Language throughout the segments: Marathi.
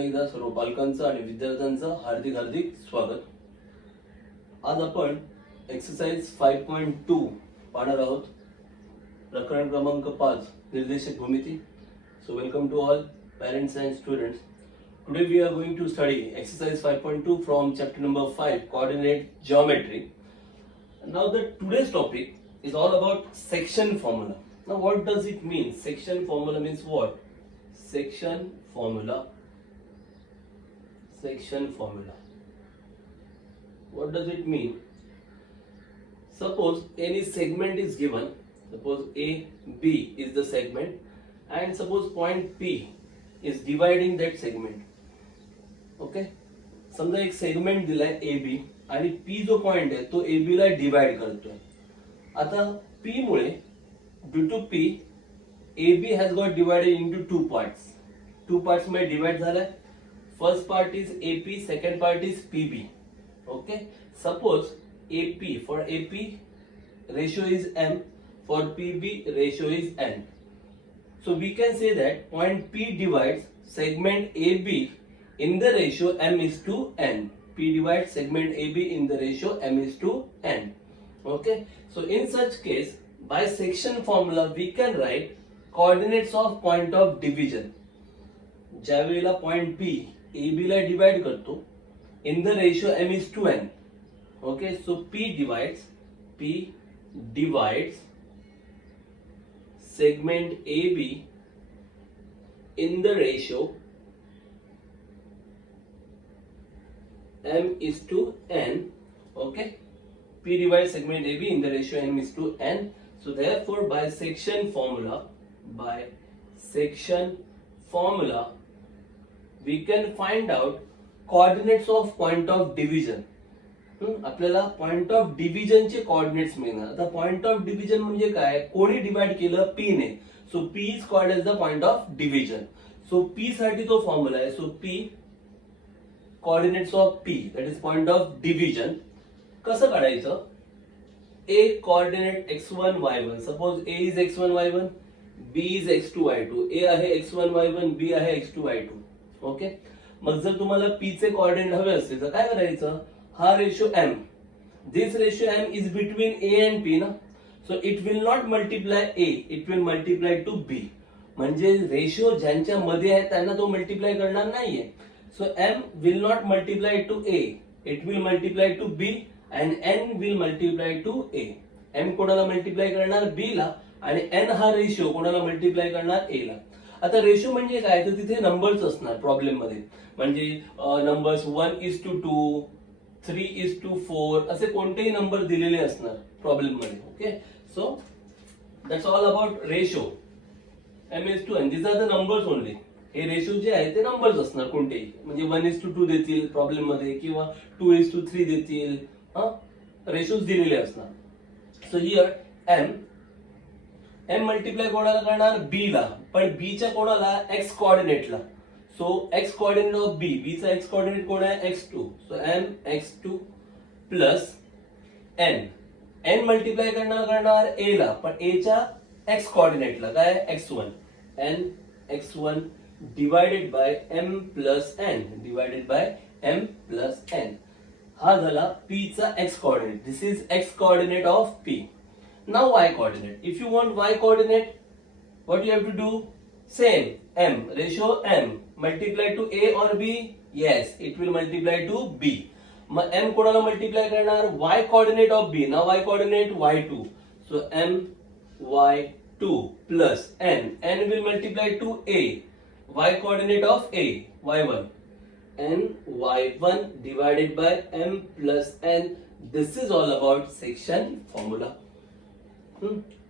एकदा सर्व पालकांचं आणि विद्यार्थ्यांचं हार्दिक हार्दिक स्वागत. आज आपण एक्सरसाइज 5.2 पाहणार आहोत. प्रकरण क्रमांक 5 निर्देशक भूमिती. So welcome to all parents and students. Today we are going to study exercise 5.2 from chapter number 5 coordinate geometry. Now the today's topic is all about section formula. Now what does it mean? Section formula means what? Section formula. Section formula. What does it mean? Suppose any segment is given. Suppose A, B is the segment, and suppose point P is dividing that segment. Okay, समजा एक सेगमेंट दिलाय ए बी आणि पी जो पॉइंट आहे तो ए बी ला डिवाइड करतोय. आता पी मुळे due to P A B has got divided into two parts मध्ये डिवाइड झालाय. First part is A P, second part is P B. Okay, suppose A P for A P ratio is M, for P B ratio is N. So we can say that point P divides segment A B in the ratio m is to n. P divides segment AB in the ratio m is to n. Okay, so in such case by section formula we can write coordinates of point of division. ज्या वेळेला पॉइंट P AB ला डिवाइड करतो in the ratio m is to n. Okay, so P divides segment AB in the ratio m is to n. Okay, P divides segment AB in the ratio m is to n. So therefore by section formula we can find out coordinates of point of division. आपल्याला पॉइंट ऑफ डिव्हिजन चे कोऑर्डिनेट्स मिळणार. आता पॉइंट ऑफ डिव्हिजन म्हणजे काय? कोणी डिवाइड केलं? P ने. So P is called as the point of division. So P साठी तो फॉर्म्युला आहे. So P coordinates of P, that is point of division. कसं काढायचं? A coordinate x1 y1. Suppose A is x1 y1, B is x2 y2. A आहे x1 y1, B आहे x2 y2. ओके, मग जर तुम्हाला P चे कोऑर्डिनेट हवे असतील तर काय करायचं? हा ratio m, this ratio m is between A and P ना, so it will not multiply A, it will multiply to B. म्हणजे रेशियो ज्यांच्या मध्ये आहे त्यांना तो मल्टिप्लाय करणार नाहीये. So m will not multiply to A, it will multiply to B and n will multiply to A. m कोणाला मल्टिप्लाय करणार? B ला, आणि n हा रेशियो कोणाला मल्टिप्लाय करणार? A ला. आता रेशियो म्हणजे काय? तर तिथे नंबर्स असणार प्रॉब्लेम मध्ये. म्हणजे नंबर्स 1:2, 3:4 असे कोणतेही नंबर दिलेले असणार प्रॉब्लेम मध्ये. Okay, so that's all about ratio. m:2n, these are the numbers only. हे रेशियो जे आहे ते नंबर्स असणार कोणतेही. म्हणजे 1:2 देतील प्रॉब्लेम मध्ये किंवा 2:3 देतील. रेशियोज दिलेले असणार. सो हियर m मल्टिप्लाय कोणाला करणार? B ला, पण B च्या कोणाला? x कोऑर्डिनेटला. So x coordinate of B, B चा x कोऑर्डिनेट कोण आहे? x2. So m x2 plus n multiply करणार A ला, पण A च्या x कोऑर्डिनेटला काय? x1. n x1 divided by m plus n, हा झाला P चा x coordinate. This is x coordinate of P. Now y coordinate. If you want y coordinate, what you have to do? Same, m ratio m multiply to A or B? Yes, it will multiply to B. m कोणाला मल्टिप्लाय करणार? y coordinate of B. Now y coordinate y2. So m y2 plus n will multiply to A. Y coordinate of A, y1, n y1 divided by m plus n. This is all about section formula.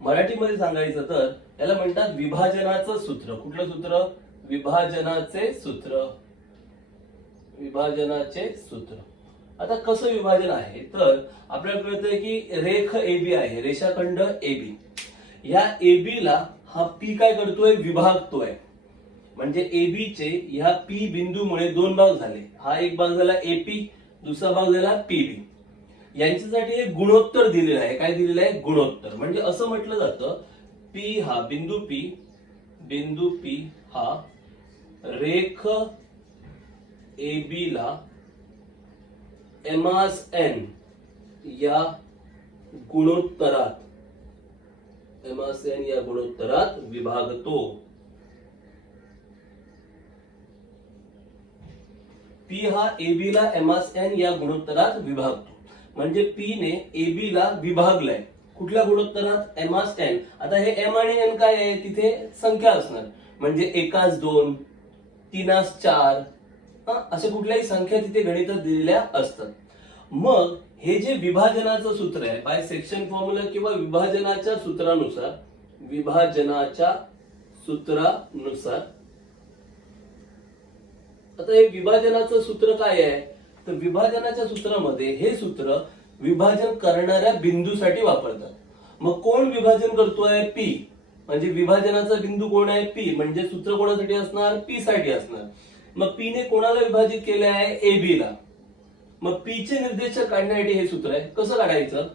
मराठीमध्ये सांगायचं तर याला म्हणतात विभाजनाचं सूत्र. कुठलं सूत्र? विभाजनाचे सूत्र. आता कसं विभाजन आहे तर आपल्याला कळतंय की रेख AB आहे, रेषाखंड AB. या AB ला हा P काय करतोय? विभागतोय. म्हणजे AB चे ह्या P बिंदूमुळे दोन भाग झाले. हा एक भाग झाला AP, दुसरा भाग झाला PB. यांच्यासाठी एक गुणोत्तर दिलेला आहे. काय दिलेलं आहे? गुणोत्तर. म्हणजे असं म्हटलं जातं P हा बिंदू P हा रेख ए बी ला एन या गुणोत्तरात विभागतो. पी हा ए बी ला एन या गुणोत्तरात विभागतो. म्हणजे पी ने ए बी ला विभागलाय कुठल्या गुणोत्तरात? एन. आता हे एम आणि एन काय आहे? तिथे संख्या असणार, म्हणजे एकास 2, तीनास 4 अशा कुठल्याही संख्या तिथे गणितात दिलेल्या असतात. मग हे जे विभाजनाचं सूत्र आहे बाय सेक्शन फॉर्म्युला किंवा विभाजनाच्या सूत्रानुसार आता हे विभाजनाचं सूत्र काय आहे? तर विभाजनाच्या सूत्रामध्ये हे सूत्र विभाजन करणाऱ्या बिंदूसाठी वापरतात. मग कोण विभाजन करतोय? पी. म्हणजे विभाजनाचा बिंदू कोण आहे? पी. म्हणजे सूत्र कोणासाठी असणार? पी साठी असणार. मग पी ने कोणाला विभाजित केले आहे? ए बी ला. मग पी चे निर्देशक काढण्यासाठी हे सूत्र आहे. कसं काढायचं?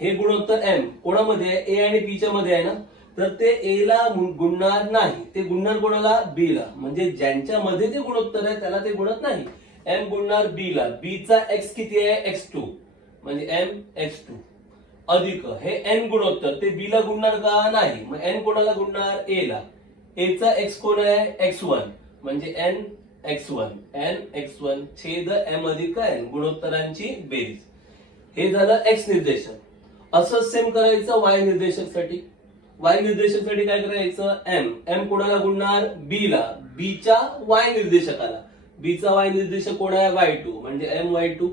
हे गुणोत्तर एम कोणामध्ये आहे? ए आणि पी च्या मध्ये आहे ना, तर ते ए ला गुणणार नाही, ते गुणणार कोणाला? बी ला. म्हणजे ज्यांच्या मध्ये ते गुणोत्तर आहे त्याला ते गुणत नाही. एम गुणणार बी ला. बी चा एक्स किती आहे? x2, म्हणजे एम x2 अधिक हे एन गुणोत्तर ते बी ला गुणणार का? नाही. मग एन कोणाला गुणणार? ए ला. ए चा एक्स कोण आहे? x1, म्हणजे एन x1 छेद एम अधिक एन गुणोत्तरांची बेरीज. हे झालं एक्स निर्देशक. असंच सेम करायचं वाय निर्देशक साठी. वाय निर्देशक साठी काय करायचं? एम कोणाला गुणणार? बी ला. बी च्या वाय निर्देशकाला. बी चा वाय निर्देशक कोण आहे? y2, म्हणजे एम y2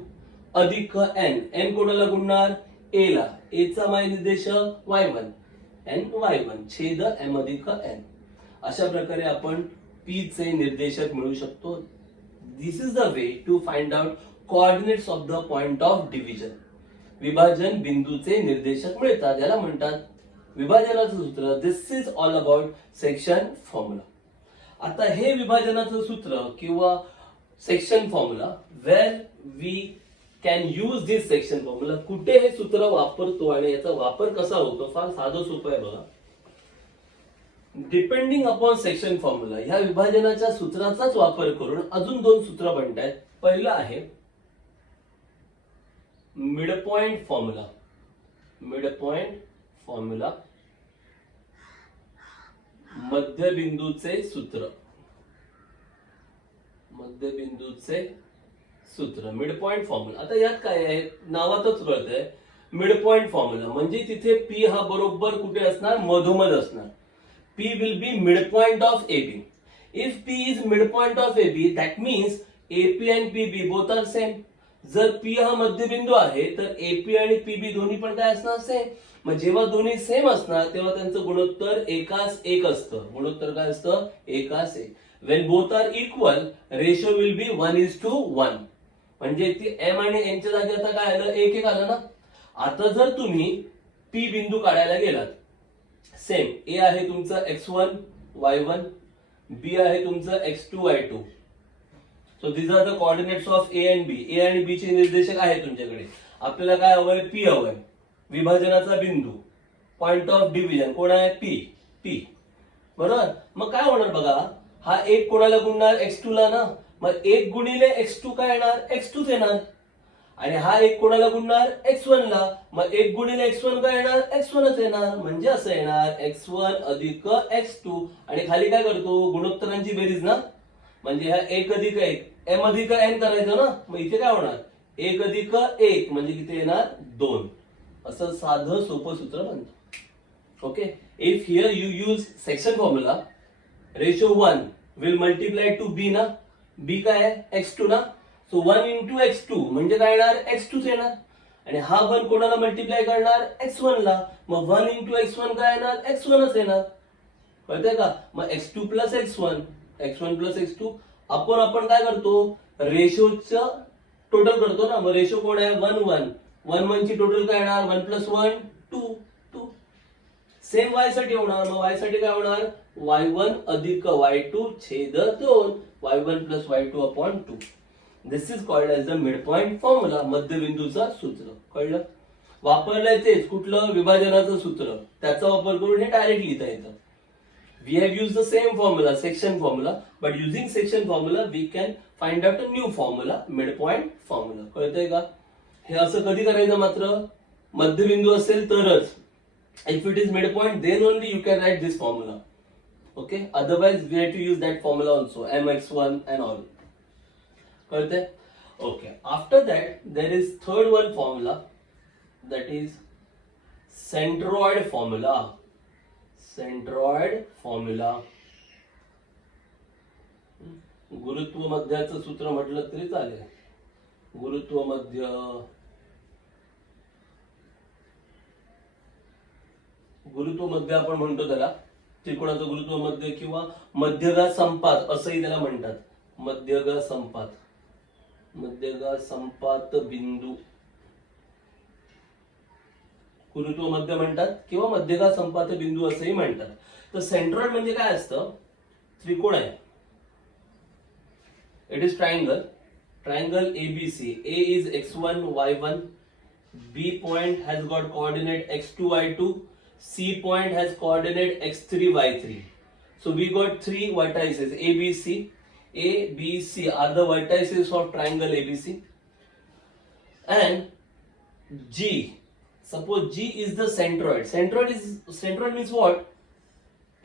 अधिक एन कोणाला गुणणार? ए ला. ए चा वाय निर्देशक y1 एन y1 छेद एम अधिक एन. अशा प्रकारे आपण पी चे निर्देशक मिळवू शकतो. This is the way to find out coordinates of the point of division. विभाजन बिंदूचे निर्देशक मिळतात, याला म्हणतात विभाजनाचं सूत्र. This is all about section formula. आता हे विभाजनाचं सूत्र किंवा section formula, where we can use this section formula, कुठे हे सूत्र वापरतो आणि याचा वापर कसा होतो? फार साधं सोपं आहे बघा. डिपेंडिंग अपॉन सेक्शन फॉर्म्युला ह्या विभाजनाच्या सूत्राचाच वापर करून अजून 2 सूत्र बनतात. पहिलं आहे मिडपॉइंट फॉर्म्युला. मध्यबिंदूचे सूत्र मिडपॉइंट फॉर्म्युला. आता यात काय आहे? नावातच कळतंय मिडपॉइंट फॉर्म्युला. म्हणजे तिथे पी हा बरोबर कुठे असणार? मधोमध असणार. P will be midpoint of AB. If P is midpoint of AB, that means AP and PB both are same. जर P हा मध्यबिंदू आहे तर AP आणि PB दोन्ही पण काय असणार? सेम. मग जेव्हा दोन्ही सेम असणार तेव्हा त्यांचं गुणोत्तर एकास एक असतं. गुणोत्तर काय असतं? एकास एक. When both are equal, ratio will be 1:1. म्हणजे ती M आणि N च्या जागी आता काय आलं? 1:1 आलं ना. आता जर तुम्ही P बिंदू काढायला गेलात, सेम ए आहे तुमचं x1 y1, बी आहे तुमचं x2 y2. So this are the coordinates of A and B. A आणि बी चे निर्देशक आहे तुमच्याकडे. आपल्याला काय हवंय? पी हवंय. विभाजनाचा बिंदू, पॉइंट ऑफ डिव्हिजन कोण आहे? पी. बरोबर. मग काय होणार बघा? हा एक कोणाला गुणणार? x2 ला ना. मग 1 गुणिले x2 काय येणार? x2 येणार. आणि हा एक कोणाला गुणणार? x1 ला. मग 1 गुणिले x1 काय येणार? x1च येणार. म्हणजे असं येणार x1 अधिक x2 आणि खाली काय करतो? गुणोत्तरांची बेरीज ना. म्हणजे हा 1 अधिक 1 m अधिक n करायचं ना. मग इथे काय होणार? 1 अधिक 1 म्हणजे किती येणार? 2. असं साधं सोपं सूत्र बनतं. Okay. If here you use section formula, ratio 1 will multiply to B ना. बी काय आहे? x2 ना. सो 1 into x2 म्हणजे काय येणार? x2 येणार. आणि हा 1 कोणाला मल्टिप्लाय करणार? x1 ला. मग 1 into x1 काय येणार? x1च येणार. कळतंय का? मग x2 plus x1 plus x2 आपण काय करतो? रेशोचं टोटल करतो ना. मग रेशो कोण आहे? 1 ची टोटल काय येणार? 1 + 1 2. सेम y साठी होणार. मग y साठी काय होणार? y1 अधिक y2 छेद 2. y1 + y2 upon 2. This is called as the midpoint formula. मध्यबिंदूचा सूत्र. कळलं? वापरलंय तेच कुठलं? विभाजनाचं सूत्र. त्याचा वापर करून हे डायरेक्ट लिहिता येतं. We have use the same formula, section formula, but using section formula we can find out a new formula, mid point formula. कळतंय का? हे असं कधी करायचं मात्र मध्यबिंदू असेल तरच. If it is mid point then only you can write this formula. Okay, otherwise we have to use that formula also, mx1 and all. कळतंय? Okay, after that there is third one formula, that is centroid formula. Centroid formula. गुरुत्व मध्याचं सूत्र म्हटलं तरी चालेल. गुरुत्व मध्य, गुरुत्व मध्य आपण म्हणतो त्याला त्रिकोणाचं गुरुत्व मध्य किंवा मध्यगा संपात असंही त्याला म्हणतात. मध्यगा संपात, मध्यगा संपात बिंदू गुरुत्व मध्य म्हणतात किंवा मध्यगा संपात बिंदू असंही म्हणतात. तर सेंट्रॉइड म्हणजे काय असतं? त्रिकोण आहे. It is triangle. Triangle ABC. A is x1 y1, B point has got coordinate x2 y2, C point has coordinate x3 y3. So we got three vertices ABC. A, B, C are the vertices of triangle ABC. And G. Suppose G is the centroid. Centroid means what?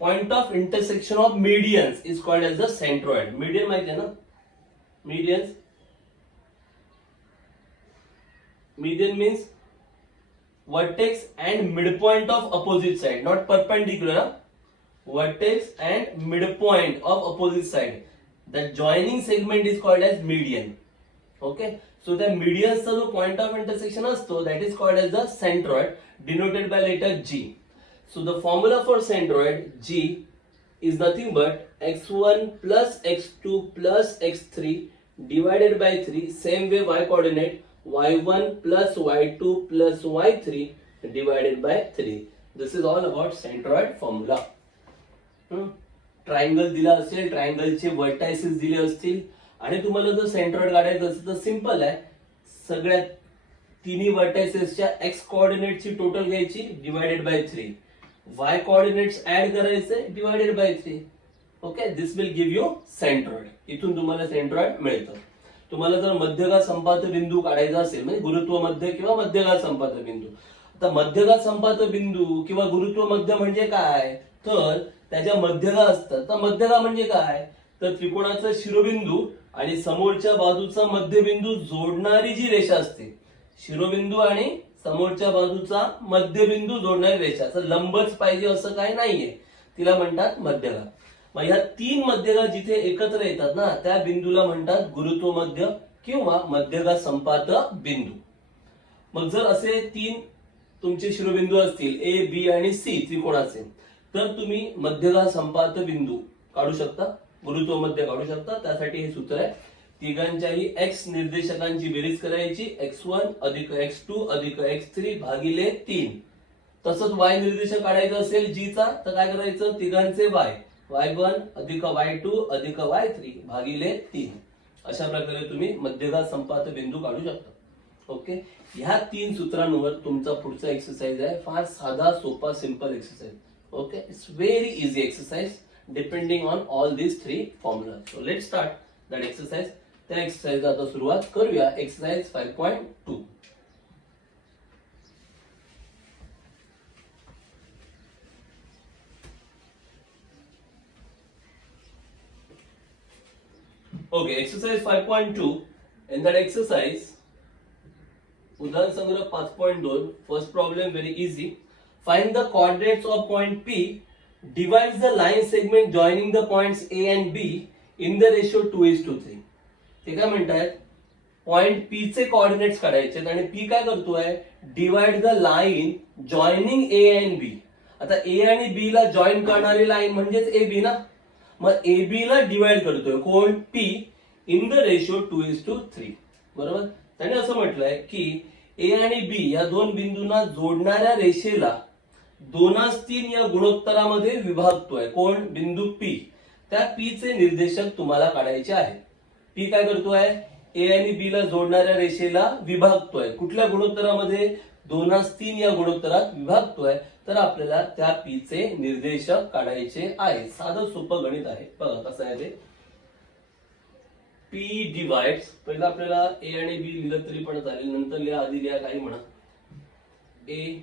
Point of intersection of medians is called as the centroid. Median माहिती आहे ना? Medians. Median means vertex and midpoint of opposite side, not perpendicular. Vertex and midpoint of opposite side. The joining segment is called as median. Okay, so the medianचा जो point of intersection असतो that is called as the centroid, denoted by letter G. So the formula for centroid G is nothing but x1 plus x2 plus x3 divided by 3. Same way y coordinate y1 plus y2 plus y3 divided by 3. This is all about centroid formula. Triangle दिला असेल, ट्रायंगलचे वर्टायसेस दिले असतील आणि तुम्हाला जर सेंट्रॉइड काढायचं असेल तर सिंपल आहे. सगळ्या तिन्ही वर्टायसेसच्या एक्स कोऑर्डिनेटची टोटल घ्यायची divided by 3. Y coordinates add करायचे divided by 3. Okay, this will give you centroid. इथून तुम्हाला सेंट्रॉइड मिळतं. तुम्हाला जर मध्यगा संपात बिंदू काढायचा असेल म्हणजे गुरुत्व मध्य किंवा मध्यगा संपात बिंदू. आता मध्यगा संपात बिंदू किंवा गुरुत्व मध्य म्हणजे काय? तर त्याच्या मध्यगा असतात. तर मध्यगा म्हणजे काय? तर त्रिकोणाचा शिरोबिंदू आणि समोरच्या बाजूचा मध्यबिंदू जोडणारी जी रेषा असते. शिरोबिंदू आणि समोरच्या बाजूचा मध्यबिंदू जोडणारी रेषा. असं लंबच पाहिजे असं काही नाहीये, तिला म्हणतात मध्यगा. मग ह्या तीन मध्यगा जिथे एकत्र येतात ना त्या बिंदूला म्हणतात गुरुत्व मध्य किंवा मध्यगा संपात बिंदू. मग जर असे तीन तुमचे शिरोबिंदू असतील A, B आणि C त्रिकोणाचे, तर तुम्ही मध्यगा संपात बिंदू काढू शकता, गुरुत्व मध्य काढू शकता. त्यासाठी हे सूत्र आहे. तिघांच्याही x निर्देशकांची बेरीज करायची, x1 अधिक x2 अधिक x3 भागिले 3. तसंच y निर्देशक काढायचं असेल G चा तर काय करायचं? तिघांचे y1 अधिक y2 अधिक y3 भागिले 3. अशा प्रकारे तुम्ही मध्यगा संपात बिंदू काढू शकता. ओके, ह्या तीन सूत्रांवर तुमचा पुढचा एक्सरसाइज आहे. फार साधा सोपा simple exercise. Okay, it's very easy exercise depending on all this three formula. So let start that exercise. त्या एक्सरसाइज आता सुरुवात करूया. Exercise 5.2. Okay, exercise 5.2. In that exercise, उदाहरण संग्रह 5.2. First problem very easy. Find the coordinates of point P. Divides the line segment joining the points A and B in the ratio 2:3. ते काय म्हणतात? पॉइंट P चे कोऑर्डिनेट्स काढायचे आणि P काय करतोय? Divide the line joining A and B. आता A आणि B ला जॉईन करणारी लाईन म्हणजेच AB ना. मग AB ला डिवाइड करतोय कोण? P in the ratio 2:3. बरोबर. त्याने असं म्हटलंय की A आणि B या दोन बिंदूंना जोडणाऱ्या रेषेला 2:3 या गुणोत्तरामध्ये विभागतोय कोण? बिंदू P. त्या P चे निर्देशक तुम्हाला काढायचे आहेत. P काय करतोय? A आणि B ला जोडणाऱ्या रेषेला विभागतोय. कुठल्या गुणोत्तरामध्ये? 2:3 या गुणोत्तरात विभागतोय. तर आपल्याला त्या P चे निर्देशक काढायचे आहे. साधं सोपं गणित आहे. बघा कसं आहे ते. पी डिवाइड्स, पहिला आपल्याला ए आणि बी लिहिलं तरी पण चालेल, नंतर लिहा, आधी लिहा, काही म्हणा. ए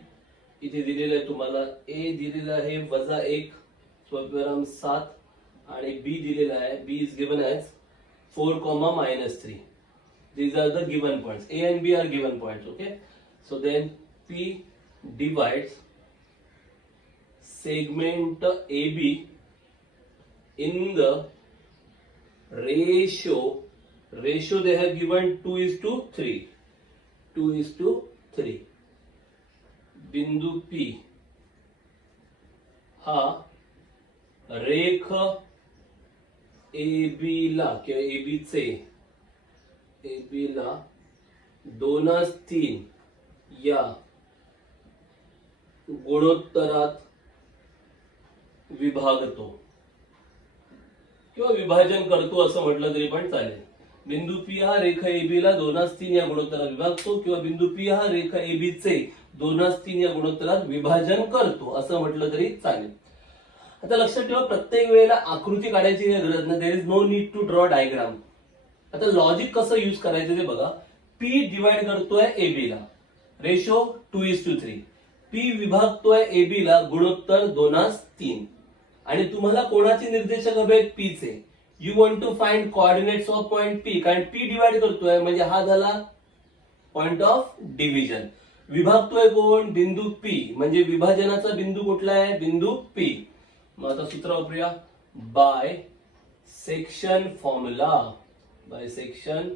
इथे दिलेलं आहे तुम्हाला, ए दिलेला आहे -1 स्वल्पविराम 7 आणि बी दिलेला आहे, बी is given as 4, -3. These are the given points. A and B are given points. Okay. So then P divides segment AB in the ratio they have given 2:3. 2:3. बिंदू P हा रेख AB ला किंवा AB चे AB ला 2:3 या गुणोत्तरात विभागतो किंवा विभाजन करतो असं म्हटलं तरी पण चालेल. बिंदू P हा रेखा AB ला 2:3 या गुणोत्तरात विभागतो किंवा बिंदू P हा रेखा AB चे 2:3 या गुणोत्तरात विभाजन करतो असं म्हटलं तरी चालेल. आता लक्षात ठेवा, प्रत्येक वेळेला आकृती काढायची गरज नाही. There is no need to draw diagram. आता लॉजिक कसं यूज करायचं ते बघा. P डिवाइड करतोय AB ला, रेशो 2:3. P विभागतोय AB ला, गुणोत्तर 2:3. आणि तुम्हाला कोणाचे निर्देशक हवे आहेत? P चे. You want to find coordinates of point P, कारण P डिवाइड करतोय म्हणजे हा झाला पॉइंट ऑफ डिव्हिजन. विभागतोय कोण? बिंदू P, म्हणजे विभाजनाचा बिंदू कुठला आहे? बिंदू P. मग आता सूत्र वापरूया. By section formula. By section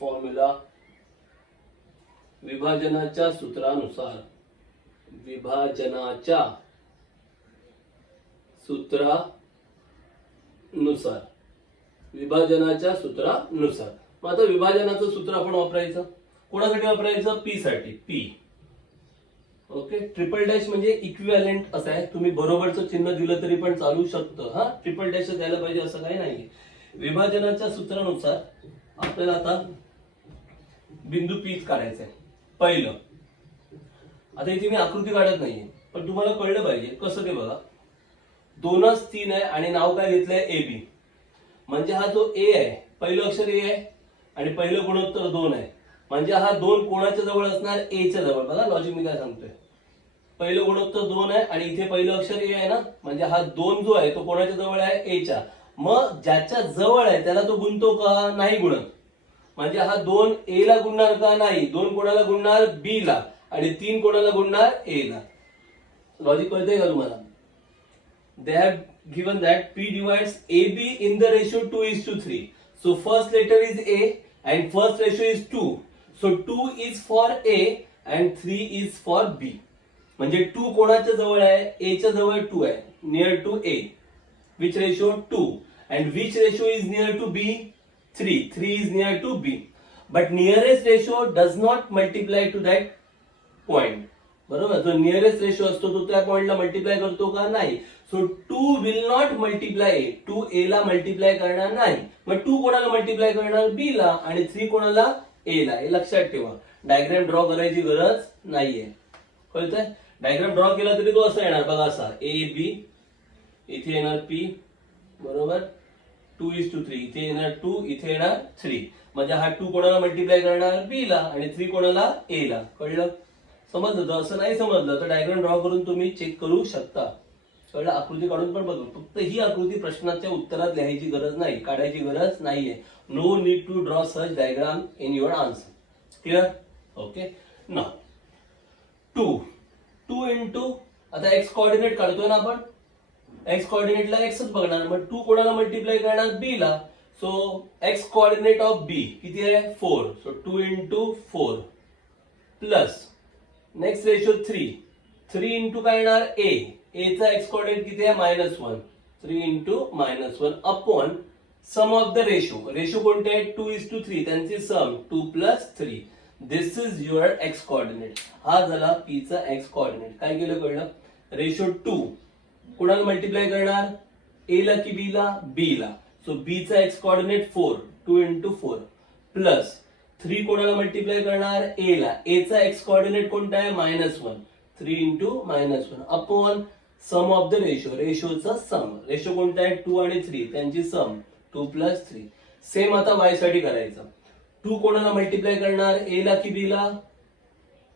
formula, विभाजनाच्या सूत्रानुसार, विभाजनाच्या सूत्रानुसार, विभाजनाच्या सूत्रानुसार. मग आता विभाजनाचं सूत्र आपण वापरायचं कोणासाठी? वापरायचं P साठी. P okay. ट्रिपल डॅश म्हणजे इक्विव्हॅलेंट असं आहे. तुम्ही बरोबरचं चिन्ह दिलं तरी पण चालू शकतं. हा, ट्रिपल डॅश द्यायला पाहिजे असं काही नाही. विभाजनाच्या सूत्रानुसार आपल्याला आता बिंदू P काढायचा आहे. पहिलं, आता इथे मी आकृती काढत नाहीये पण तुम्हाला कळलं पाहिजे कसं ते बघा. 2:3 आहे आणि नाव काय घेतलंय? AB. म्हणजे हा जो A आहे, पहिलं अक्षर A आहे आणि पहिलं गुणोत्तर 2 आहे. म्हणजे हा 2 कोणाच्या जवळ असणार? A च्या जवळ. बघा लॉजिक मी काय सांगतोय. पहिलं गुणोत्तर 2 आहे आणि इथे पहिलं अक्षर A आहे ना, म्हणजे हा 2 जो आहे तो कोणाच्या जवळ आहे? A च्या. मग ज्याच्या जवळ आहे त्याला तो गुणतो का? नाही गुणत. म्हणजे हा 2 A ला गुणणार का? नाही. 2 कोणाला गुणणार? B ला. आणि 3 कोणाला गुणणार? A ला. लॉजिक कळतंय का तुम्हाला? They have given that P divides AB in the ratio 2:3. So first letter is A and first ratio is 2. So 2 is for A and 3 is for B. म्हणजे 2 कोणाच्या जवळ आहे? A च्या जवळ 2 आहे. Near to A. Which ratio? 2. And which ratio is near to B? 3. 3 is near to B. But nearest ratio does not multiply to that point. बरोबर. जो नियरेस्ट रेशो असतो तो त्या पॉइंटला मल्टिप्लाय करतो का? नाही. So 2 will not multiply. 2 A ला मल्टिप्लाय करणार नाही. मग 2 कोणाला मल्टिप्लाय करणार? B ला. आणि 3 कोणाला? A ला. हे लक्षात ठेवा. डायग्राम ड्रॉ करायची गरज नाहीये. कळतंय? डायग्राम ड्रॉ केला तरी तो असा येणार बघा, असा AB, इथे येणार P, बरोबर. 2:3. इथे येणार 2, इथे येणार 3. म्हणजे हा 2 कोणाला मल्टिप्लाय करणार? B ला. आणि 3 कोणाला? A ला. कळलं? समजलं? तर असं नाही समजलं तर डायग्राम ड्रॉ करून तुम्ही चेक करू शकता. कळलं? आकृती काढून पण बघू. फक्त ही आकृती प्रश्नाच्या उत्तरात लिहायची गरज नाही, काढायची गरज नाहीये. No need to draw such diagram in your answer. Clear? Okay. Now 2 into, आता एक्स कोऑर्डिनेट काढतोय ना आपण, एक्स कोऑर्डिनेटला एक्सच बघणार. मग 2 कोणाला मल्टिप्लाय करणार? B ला. So x coordinate of B किती आहे? 4. So 2 into 4 plus next ratio 3. 3 into काय येणार? A. A चा एक्स कोऑर्डिनेट किती आहे? -1. 3 into -1 upon sum of the ratio. Ratio कोणते आहेत? 2:3. त्यांची sum 2 + 3. This is your x coordinate. हा झाला P चा एक्स कोऑर्डिनेट. काय केलं कळलं? रेशो 2 कोणाला मल्टिप्लाय करणार? A ला की B ला? B ला. सो B चा एक्स कोऑर्डिनेट 4. 2 इंटू 4 प्लस 3 कोणाला मल्टिप्लाय करणार? A ला. A चा एक्स कोऑर्डिनेट कोणता आहे? -1. 3 into -1 upon sum of the ratio. रेशोचा सम. रेशो कोणता आहे? 2 आणि 3 त्यांची सम 2 + 3. सेम आता y साठी करायचं. 2 कोणाला मल्टिप्लाय करणार, a ला की b ला?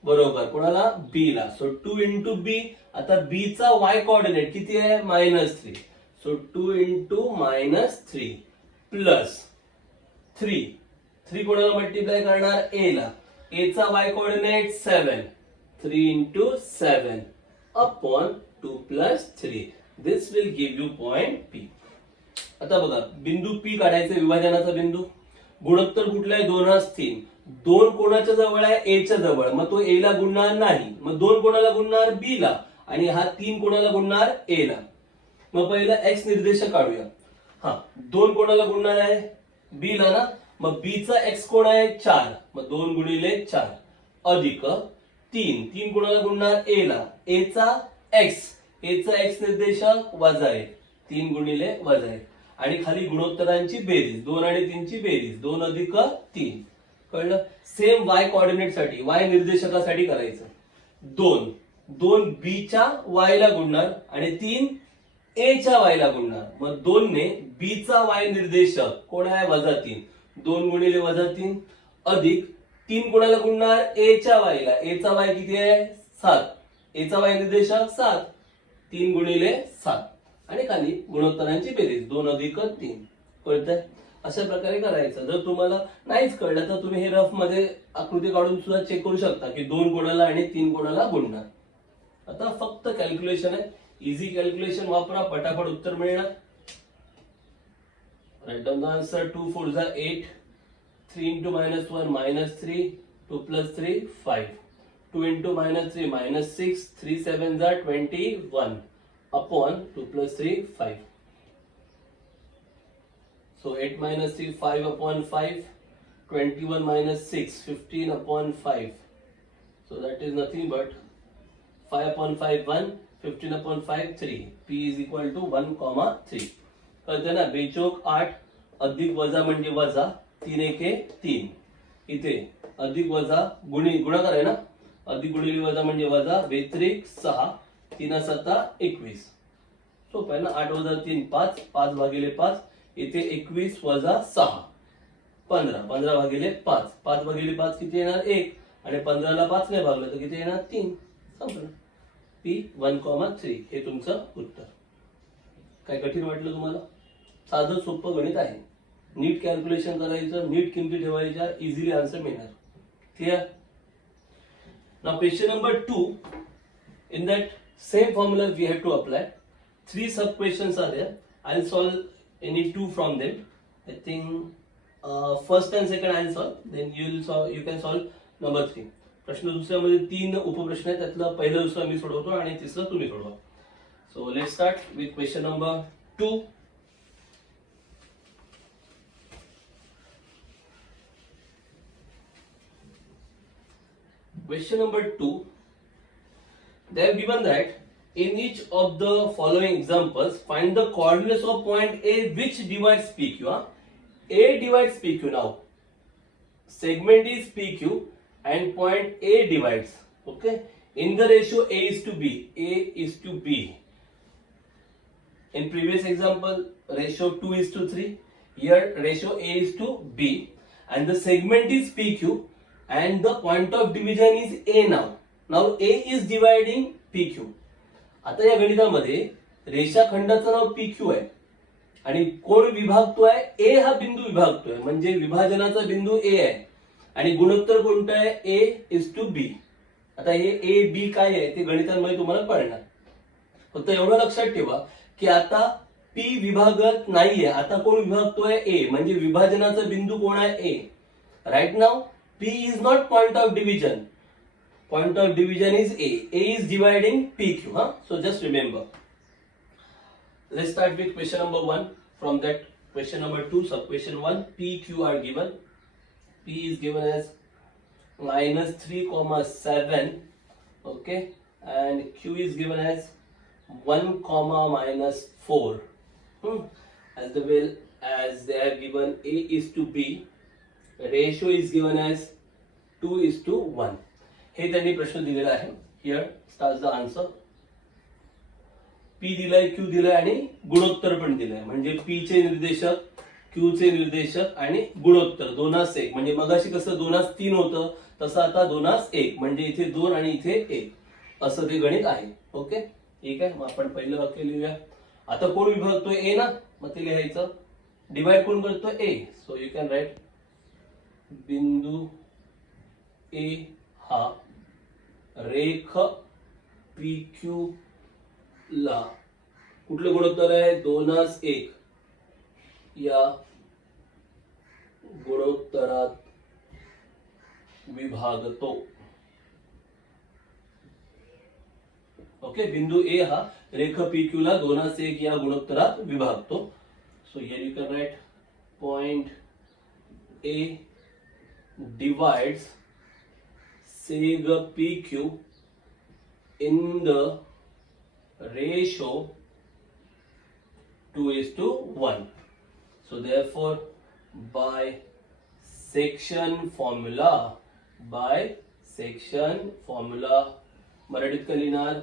बरोबर, कोणाला? b ला. सो 2 इंटू बी. आता b चा y कोऑर्डिनेट किती आहे? -3. सो 2 इंटू -3 प्लस 3 कोणाला मल्टिप्लाय करणार? a ला. a चा y coordinate 7. 3 into 7 upon 2 plus 3. This will give you point p. आता बघा, बिंदू P काढायचा, विभाजनाचा बिंदू. गुणोत्तर कुठला आहे? 2/3. 2 कोणाच्या जवळ आहे? A च्या जवळ. मग तो A ला गुणणार नाही. मग 2 कोणाला गुणणार? B ला. आणि हा 3 कोणाला गुणणार? A ला. मग पहिला x निर्देशक काढूया. हा, 2 कोणाला गुणणार आहे? B ला ना. मग B चा x कोण आहे? 4. मग 2 गुणिले 4 अधिक 3 कोणाला गुणणार? A ला. A चा x निर्देशक वजा 1. 3 गुणिले वजा 1. आणि खाली गुणोत्तरांची बेरीज, 2 आणि 3 ची बेरीज, 2 अधिक 3. कळलं? सेम y कोऑर्डिनेट साठी, y निर्देशकासाठी करायचं. 2 b च्या y ला गुणणार आणि 3 a च्या y ला गुणणार. मग 2 ने b चा y निर्देशक कोण आहे? -3. 2 गुणिले -3 अधिक 3 कोणाला गुणणार? a च्या y ला. a चा y किती आहे? 7. a चा y निर्देशक 7. 3 गुणिले 7 आणि खाली गुणोत्तरांची बेरीज, 2 अधिक 3. कळतंय? अशा प्रकारे करायचं. जर तुम्हाला नाहीच कळलं तर तुम्ही हे रफ मध्ये आकृती काढून सुद्धा चेक करू शकता की 2 कोणाला आणि 3 कोणाला गुणणार. आता फक्त कॅल्क्युलेशन आहे, इझी कॅल्क्युलेशन वापरा, पटापट उत्तर मिळणार. Right down the answer. 2 4 जा 8. 3 इंटू -1 -3. 2 प्लस 3 5. 2 इंटू -3 -6. 3 7 जा 21 upon 2 plus 3 5. So 8 minus 3 5 upon 5. 21 minus 6 15 upon 5. So that is nothing but 5 upon 5 1. 15 upon 5 3. P is equal to 1,3. कळते ना? बेचोक 8 अधिक वजा म्हणजे वजा 3 एके 3. इथे अधिक वजा गुणाकार आहे ना. अधिक गुणिले वजा म्हणजे वजा, बेत्रिक 6. 3 7 21. सोपं आहे ना. 8 वजा 3 5. 5 भागिले 5. इथे 21 वजा 6 15. 15 भागिले 5. 5 भागिले 5 किती येणार? 1. आणि 15 ला 5 ने भागलं तर किती येणार? 3. संपलं. P 1,3 हे तुमचं उत्तर. काय कठीण वाटलं तुम्हाला? साधं सोपं गणित आहे. नीट कॅल्क्युलेशन करायचं, नीट किमती ठेवायच्या, इझिली आन्सर मिळणार. Clear? Now question number 2. In that same formula we have to apply. 3 sub questions are there. I'll solve any 2 from them. I think first and second I'll solve. Then you can solve number 3. प्रश्न दुसऱ्यामध्ये 3 उपप्रश्न आहेत. त्यातला पहिला दुसरा मी सोडवतो आणि तिसरा तुम्ही सोडवा. So let's start with question number 2. Question number 2. They have given that in each of the following examples, find the coordinates of point A which divides PQ. A divides PQ now. Segment is PQ and point A divides. Okay. In the ratio A is to B. A is to B. In previous example, ratio 2 is to 3. Here ratio A is to B. And the segment is PQ and the point of division is A now. Now A is dividing PQ. आता या गणितामध्ये रेषाखंडाचं नाव PQ आहे आणि कोण विभागतोय? A हा बिंदू विभागतोय, म्हणजे विभाजनाचा बिंदू A आहे आणि गुणोत्तर कोणतं आहे? A is to B. आता हे A B काय आहे ते गणितांमध्ये तुम्हाला कळणार. फक्त एवढं लक्षात ठेवा की आता P विभागत नाहीये. आता कोण विभागतोय? A. म्हणजे विभाजनाचा बिंदू कोण आहे? A. Right now P is not point of division. Point of division is A. A is dividing PQ. So just remember. Let's start with question number 1. From that question number 2, sub question 1, PQ are given. P is given as -3,7. Okay. And Q is given as 1, -4. As well as they have given A is to B. Ratio is given as 2:1. हे त्यांनी प्रश्न दिलेला आहे. Here start the answer. P दिलाय, Q दिलाय आणि गुणोत्तर पण दिलाय. म्हणजे P चे निर्देशक क्यूचे निर्देशक आणि गुणोत्तर 2:1 म्हणजे मगाशी कसं 2:3 होतं तसं आता 2:1 म्हणजे इथे 2 आणि इथे 1 असं ते गणित आहे. ओके ठीक आहे. मग आपण पहिलं वाक्य लिहूया. आता कोण विभागतोय ए ना, मग ते लिहायचं. डिवाइड कोण करतोय ए. सो यू कॅन राईट बिंदू ए हा रेख पी क्यू ला कुठलं गुणोत्तर आहे 2:1 या गुणोत्तरात विभागतो. ओके बिंदू ए हा रेख पी क्यू ला 2:1 या गुणोत्तरात विभागतो. So here you can write point A divides seg pq in the ratio 2:1. So therefore by section formula मराठीत काय लिहिणार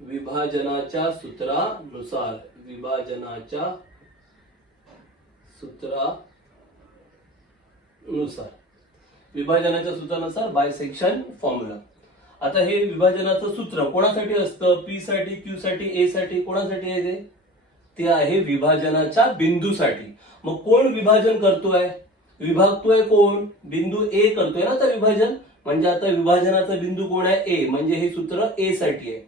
विभाजनाच्या सूत्रानुसार विभाजनाच्या सूत्रानुसार बाय सेक्शन फॉर्म्युला. आता हे विभाजनाचं सूत्र कोणासाठी असतं पी साठी क्यू साठी ए साठी कोणासाठी आहे ते आहे विभाजनाच्या बिंदूसाठी. मग कोण विभाजन करतोय विभागतोय कोण बिंदू ए करतोय ना आता विभाजन म्हणजे आता विभाजनाचा बिंदू कोण आहे ए म्हणजे हे सूत्र ए साठी आहे.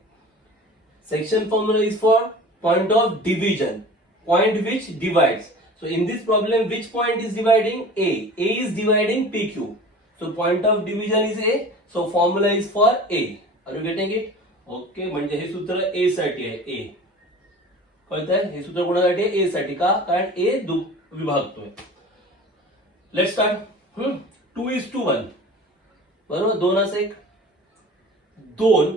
Section formula is for point of division point which divides. So in this problem which point is dividing A? A is dividing PQ. So point of division is A. So formula is for A. Are you getting it? Okay म्हणजे हे सूत्र A साठी आहे A. कळतंय हे सूत्र कोणासाठी आहे A साठी का कारण A विभागतोय. लेट्स स्टार्ट 2:1 बरोबर 2:1 2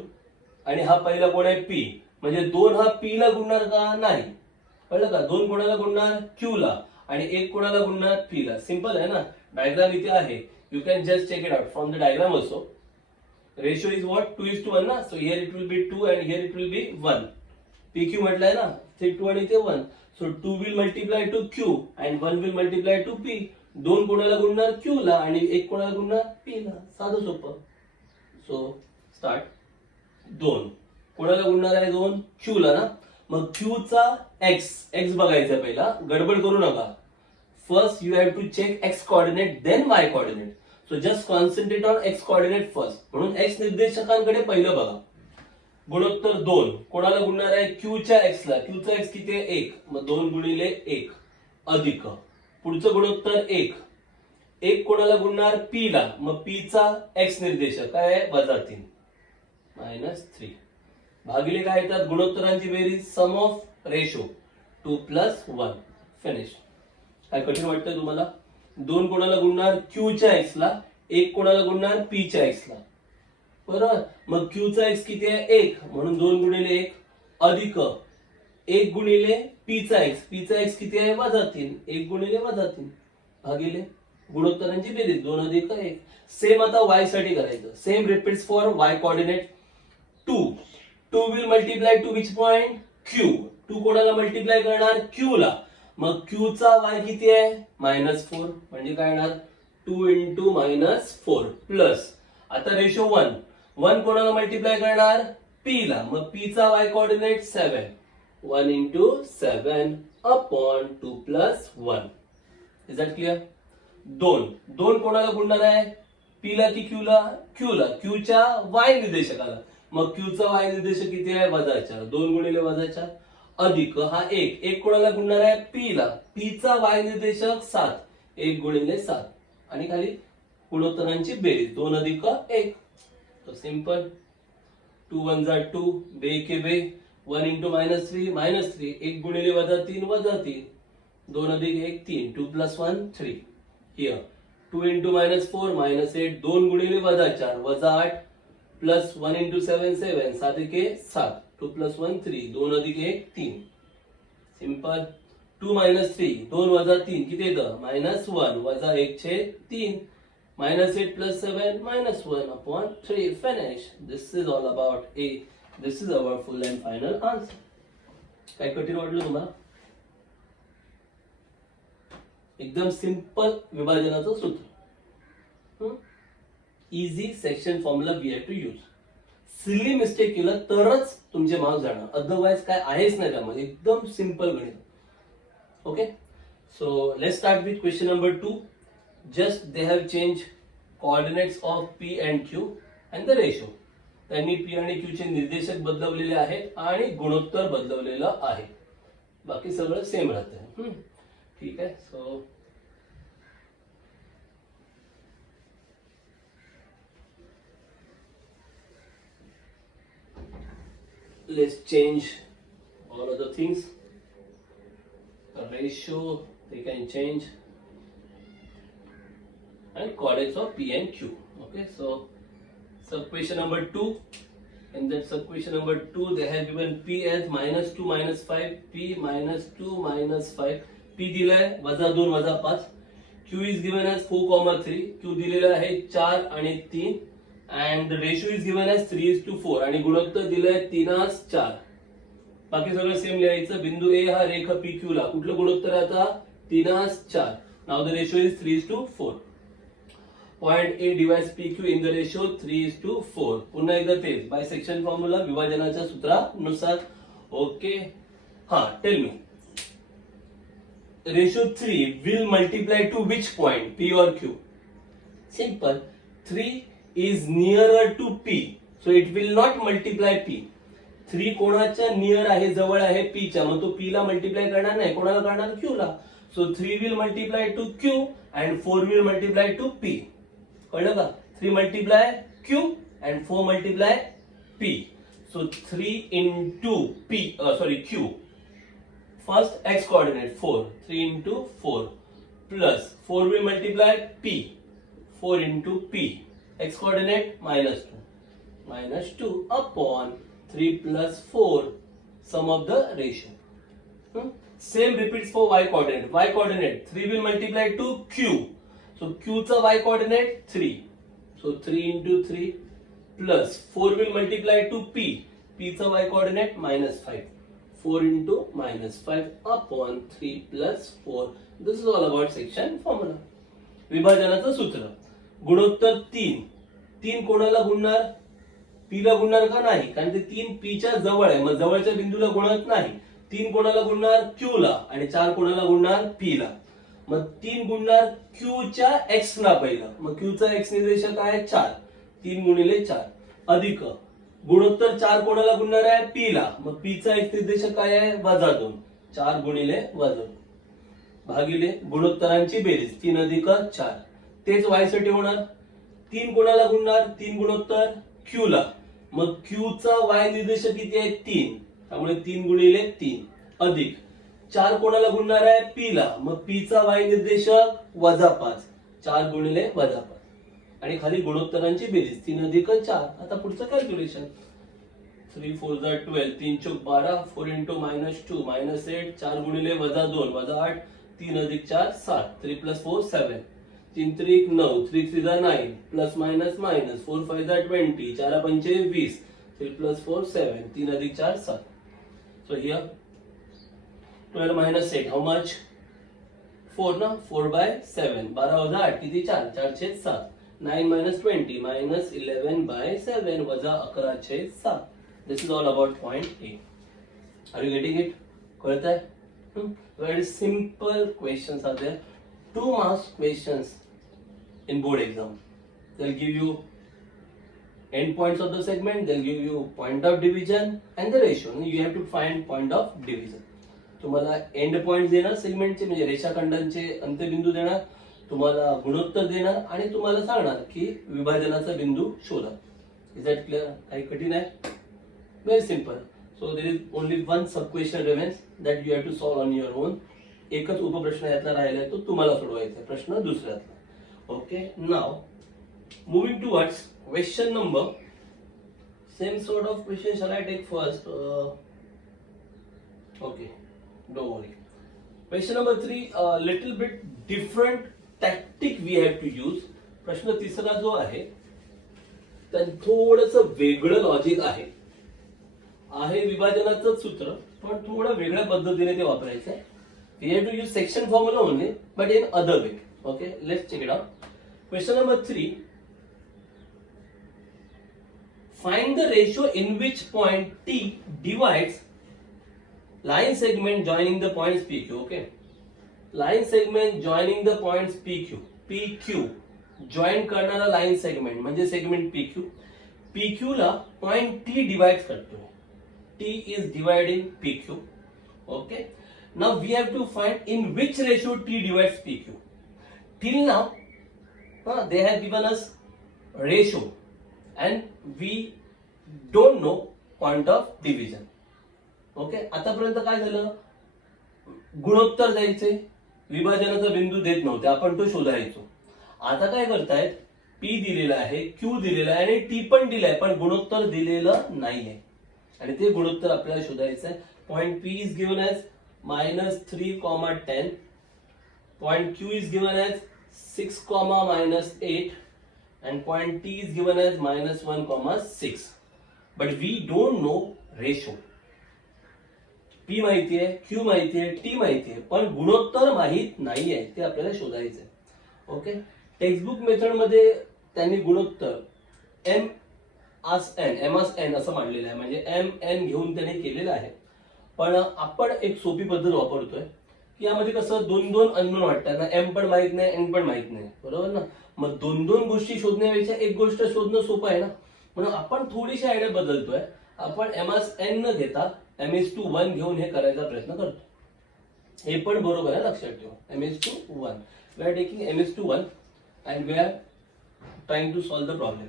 आणि हा पहिला कोण आहे P म्हणजे 2 हा P ला गुणणार का नाही कळलं का 2 कोणाला गुणणार क्यू ला आणि 1 कोणाला गुणणार पी ला. सिंपल आहे ना डायग्राम इथे आहे you can just check it out from the diagram also. Ratio is what 2:1 ना. So here it will be 2 and here it will be 1. P Q म्हटलंय ना ते 2 आणि ते 1. So 2 will multiply to Q and 1 will multiply to P. 2 कोणाला गुणणार क्यू ला आणि 1 कोणाला गुणणार पी ला. साधं सोपं. सो स्टार्ट 2 कोणाला गुणणार आहे 2 क्यू ला ना. मग क्यू चा एक्स बघायचा पहिला गडबड करू नका. First you have to check x coordinate then y coordinate. So just concentrate on x coordinate first. म्हणून एक्स निर्देशकांकडे पहिलं बघा. गुणोत्तर 2 कोणाला गुणणार आहे क्यू च्या एक्स ला. क्यू चा एक्स किती आहे 1 मग 2 गुणिले 1 अधिक पुढचं गुणोत्तर 1 कोणाला गुणणार पी ला मग पी चा एक्स निर्देशक काय आहे -3 -3 भागिले काय येतात गुणोत्तरांची बेरीज सम ऑफ रेशो 2 + 1 फिनिश. काय कठीण वाटतंय तुम्हाला 2 कोणाला गुणणार क्यू च्या एक्स ला 1 कोणाला गुणणार पी च्या एक्स ला बरोबर. मग क्यू चा एक्स किती आहे 1 म्हणून 2 गुणिले 1 अधिक 1 गुणिले पी चा एक्स किती आहे -3 1 गुणिले -3 भागिले गुणोत्तरांची बेरीज 2 अधिक 1. सेम आता वाय साठी करायचं. Same repeats for Y coordinate 2 will multiply to which point Q. 2 कोणाला मल्टिप्लाय करणार क्यू ला मग क्यू चा वाय किती आहे -4 म्हणजे काय येणार 2 × -4 प्लस आता रेशो 1 कोणाला मल्टिप्लाय करणार पी ला मग पी चा Y coordinate 7 1 × 7 upon 2 + 1. Is that clear. 2 कोणाला गुणणार आहे पी ला की क्यू ला क्यू च्या वाय निर्देशकाला मग क्यू चा वाय निर्देशक किती आहे -4 2 गुणिले -4 अधिक हा 1 कोणाला गुणणार आहे पी ला पी चा वाय निर्देशक 7 1 गुणिले 7 आणि खाली गुणोत्तरांची बेरीज 2 अधिक 1. तो सिंपल 2 × 1 = 2 बे के बे 1 × -3 1 गुणिले -3 2 अधिक 1 3 2 + 1 3. हियर 2 × -4 -8 2 गुणिले -4 -8 प्लस 1 × 7 7 7 1 7 2 + 1 3 2 अधिक 1 3. सिंपल 2 - 3 2 - 3 किती येतं -1 -1 छेद 3 -8 + 7 -1 upon 3 finish. This is all about A. This is our full and final answer. काय कठीण वाटलं तुम्हाला एकदम सिंपल विभाजनाचं सूत्र. Easy section formula we have to use. Silly mistake केलं तरच तुमचे मार्क्स जाणार, अदरवाइज काय आहेच नाही त्यामध्ये, एकदम सिंपल गणित. Okay, so let's start with question number 2. Just they have change coordinates of P and Q and the ratio. त्यांनी पी आणि क्यू चे निर्देशक बदलवलेले आहेत आणि गुणोत्तर बदलवलेलं आहे. बाकी सगळं सेम राहतं. ठीक आहे. So let's change all other things. The ratio they can change and coordinates of P and Q. Okay, so sub-question number 2. In that sub-question number 2, they have given P as -2 -5, P -2 -5. P दिलाय -2 -5. Q is given as 4,3. Q दिलेला आहे 4 आणि 3. and the ratio is given as 3:4 आणि गुणोत्तर दिलंय 3:4. बाकी सगळं सेम लिहायचं. बिंदू ए हा रेख PQ ला कुठलं गुणोत्तर आहे आता 3:4. Now the ratio is 3:4. Point A divides PQ in the ratio 3:4. पुन्हा एकदा तेच बायसेक्शन फॉर्म्युला विभाजनाच्या सूत्रानुसार. ओके, हा tell me ratio 3 will multiply to which point, P or Q? Simple. 3 is nearer to P, so it will not multiply P. 3 कोणाच्या नियर आहे, जवळ आहे P च्या, मग तो P ला मल्टिप्लाय करणार नाही, कोणाला करणार Q ला. So 3 will multiply to Q and 4 will multiply to P. कळलं का? 3 multiply Q and 4 multiply P. So 3 into Q. First x coordinate 4, 3 into 4 plus 4 will multiply P, 4 into P. X coordinate -2 upon 3 plus 4, sum of the ratio. Same repeats for y coordinate. Y coordinate 3 will multiply to Q. So Q चा y coordinate 3. So 3 into 3 plus 4 will multiply to P. P चा y coordinate -5. 4 into -5 upon 3 plus 4. This is all about section formula. विभाजनाचं सूत्र. गुणोत्तर 3 कोणाला गुणणार? P ला गुणणार का नाही? कारण ते 3 P च्या जवळ आहे, मग जवळच्या बिंदूला गुणत नाही. 3 कोणाला गुणणार? Q ला, आणि 4 कोणाला गुणणार? P ला. मग 3 गुणणार Q च्या x ला पहिला, मग Q चा x निर्देशक आहे 4. 3 गुणिले 4 अधिक गुणोत्तर 4 कोणाला गुणणार आहे? P ला, मग P चा x निर्देशक काय आहे? -2. 4 गुणिले -2 भागिले गुणोत्तरांची बेरीज 3 अधिक 4. तेच y साठी होणार. 3 कोणाला गुणणार? 3 गुणोत्तर Q ला, मग Q चा y निर्देशक किती आहे? 3. त्यामुळे 3 गुणिले 3 अधिक 4 कोणाला गुणणार आहे? P ला, मग P चा y निर्देशक -5. 4 गुणिले -5 आणि खाली गुणोत्तरांची बेरीज 3 अधिक 4. आता पुढचं कॅल्क्युलेशन. 3 4 12, 3 चौक 12, 4 into -2 -8, 4 गुणिले -2 -8, 3 अधिक 4 7, 3 plus 4 7, 3 3 9, 3 3 9, plus minus minus, 4 5 20, 4 5 20, 3 plus 4 7, 3 अधिक 4 7. So here 12 minus 8, how much? 4 ना, 4 by 7, 12 वजा 8 किती? 4, 4 छेद 7. 9 minus 20 minus 11 by 7 वजा 11 छेद 7. This is all about point A. Are you getting it? कळत आहे? Very simple questions are there. 2 marks questions in board exam. They'll give you end points of the segment, they'll give you point of division and the ratio. You have to find point of division. तुम्हाला एंड पॉइंट देणार सेगमेंटचे, म्हणजे रेषाखंडांचे अंत्यबिंदू देणार, तुम्हाला गुणोत्तर देणार आणि तुम्हाला सांगणार की विभाजनाचा बिंदू शोधा. Is that clear? काही कठीण आहे? Very simple. So there is only one sub question remains that you have to solve on your own. एकच उपप्रश्न यातला राहिला आहे, तो तुम्हाला सोडवायचा आहे, प्रश्न दुसऱ्यातला. Okay, now moving towards question number. Same sort of question shall I take first? Okay, don't worry. Question number 3, a little bit different tactic we have to use. प्रश्न तिसरा जो आहे त्यात थोडंसं वेगळं लॉजिक आहे. विभाजनाचं सूत्र, पण थोडं वेगळ्या पद्धतीने ते वापरायचं आहे. We have to use section formula only, but in other way. Okay, let's check it out. Question number 3. Find the ratio in which point T divides line segment joining the points PQ. Okay, line segment joining the points PQ join करणारा लाईन सेगमेंट म्हणजे सेगमेंट PQ ला पॉइंट T डिवाइड करतोय. T is dividing PQ. Okay, now we have to find in which ratio T divides PQ. Till now they have given us ratio and we don't know point of division. Okay, आतापर्यंत काय झालं, गुणोत्तर द्यायचे, विभाजनाचा बिंदू देत नव्हते, आपण तो शोधायचो. आता काय करतायत, P दिलेला आहे, Q दिलेला आहे आणि T पण दिलाय, पण गुणोत्तर दिलेलं नाहीये आणि ते गुणोत्तर आपल्याला शोधायचं आहे. Point P is given as -3, 10. Point Q is given as 6, -8 and point T is given as -1, 6. But we don't know ratio. P माहिती आहे, Q माहिती आहे, T माहिती आहे, पण गुणोत्तर माहित नाही आहे, ते आपल्याला शोधायचं आहे. ओके, टेक्स्टबुक मेथड मध्ये त्यांनी गुणोत्तर M as N असं मांडलेलं आहे, म्हणजे MN घेऊन त्यांनी केलेलं आहे. पण आपण एक सोपी पद्धत वापरतोय की यामध्ये कसं दोन अननोन वाटतात ना, M पण माहित नाही, N पण माहित नाही, बरोबर ना. मग दोन गोष्टी शोधण्यापेक्षा एक गोष्ट शोधणं सोपं आहे ना, म्हणून आपण थोडीशी आयडिया बदलतोय. आपण M as N न घेता M1 घेऊन हे करायचा प्रयत्न करतो. हे पण बरोबर आहे, लक्षात ठेवा. M1 we are taking M1 and we are trying to solve the problem.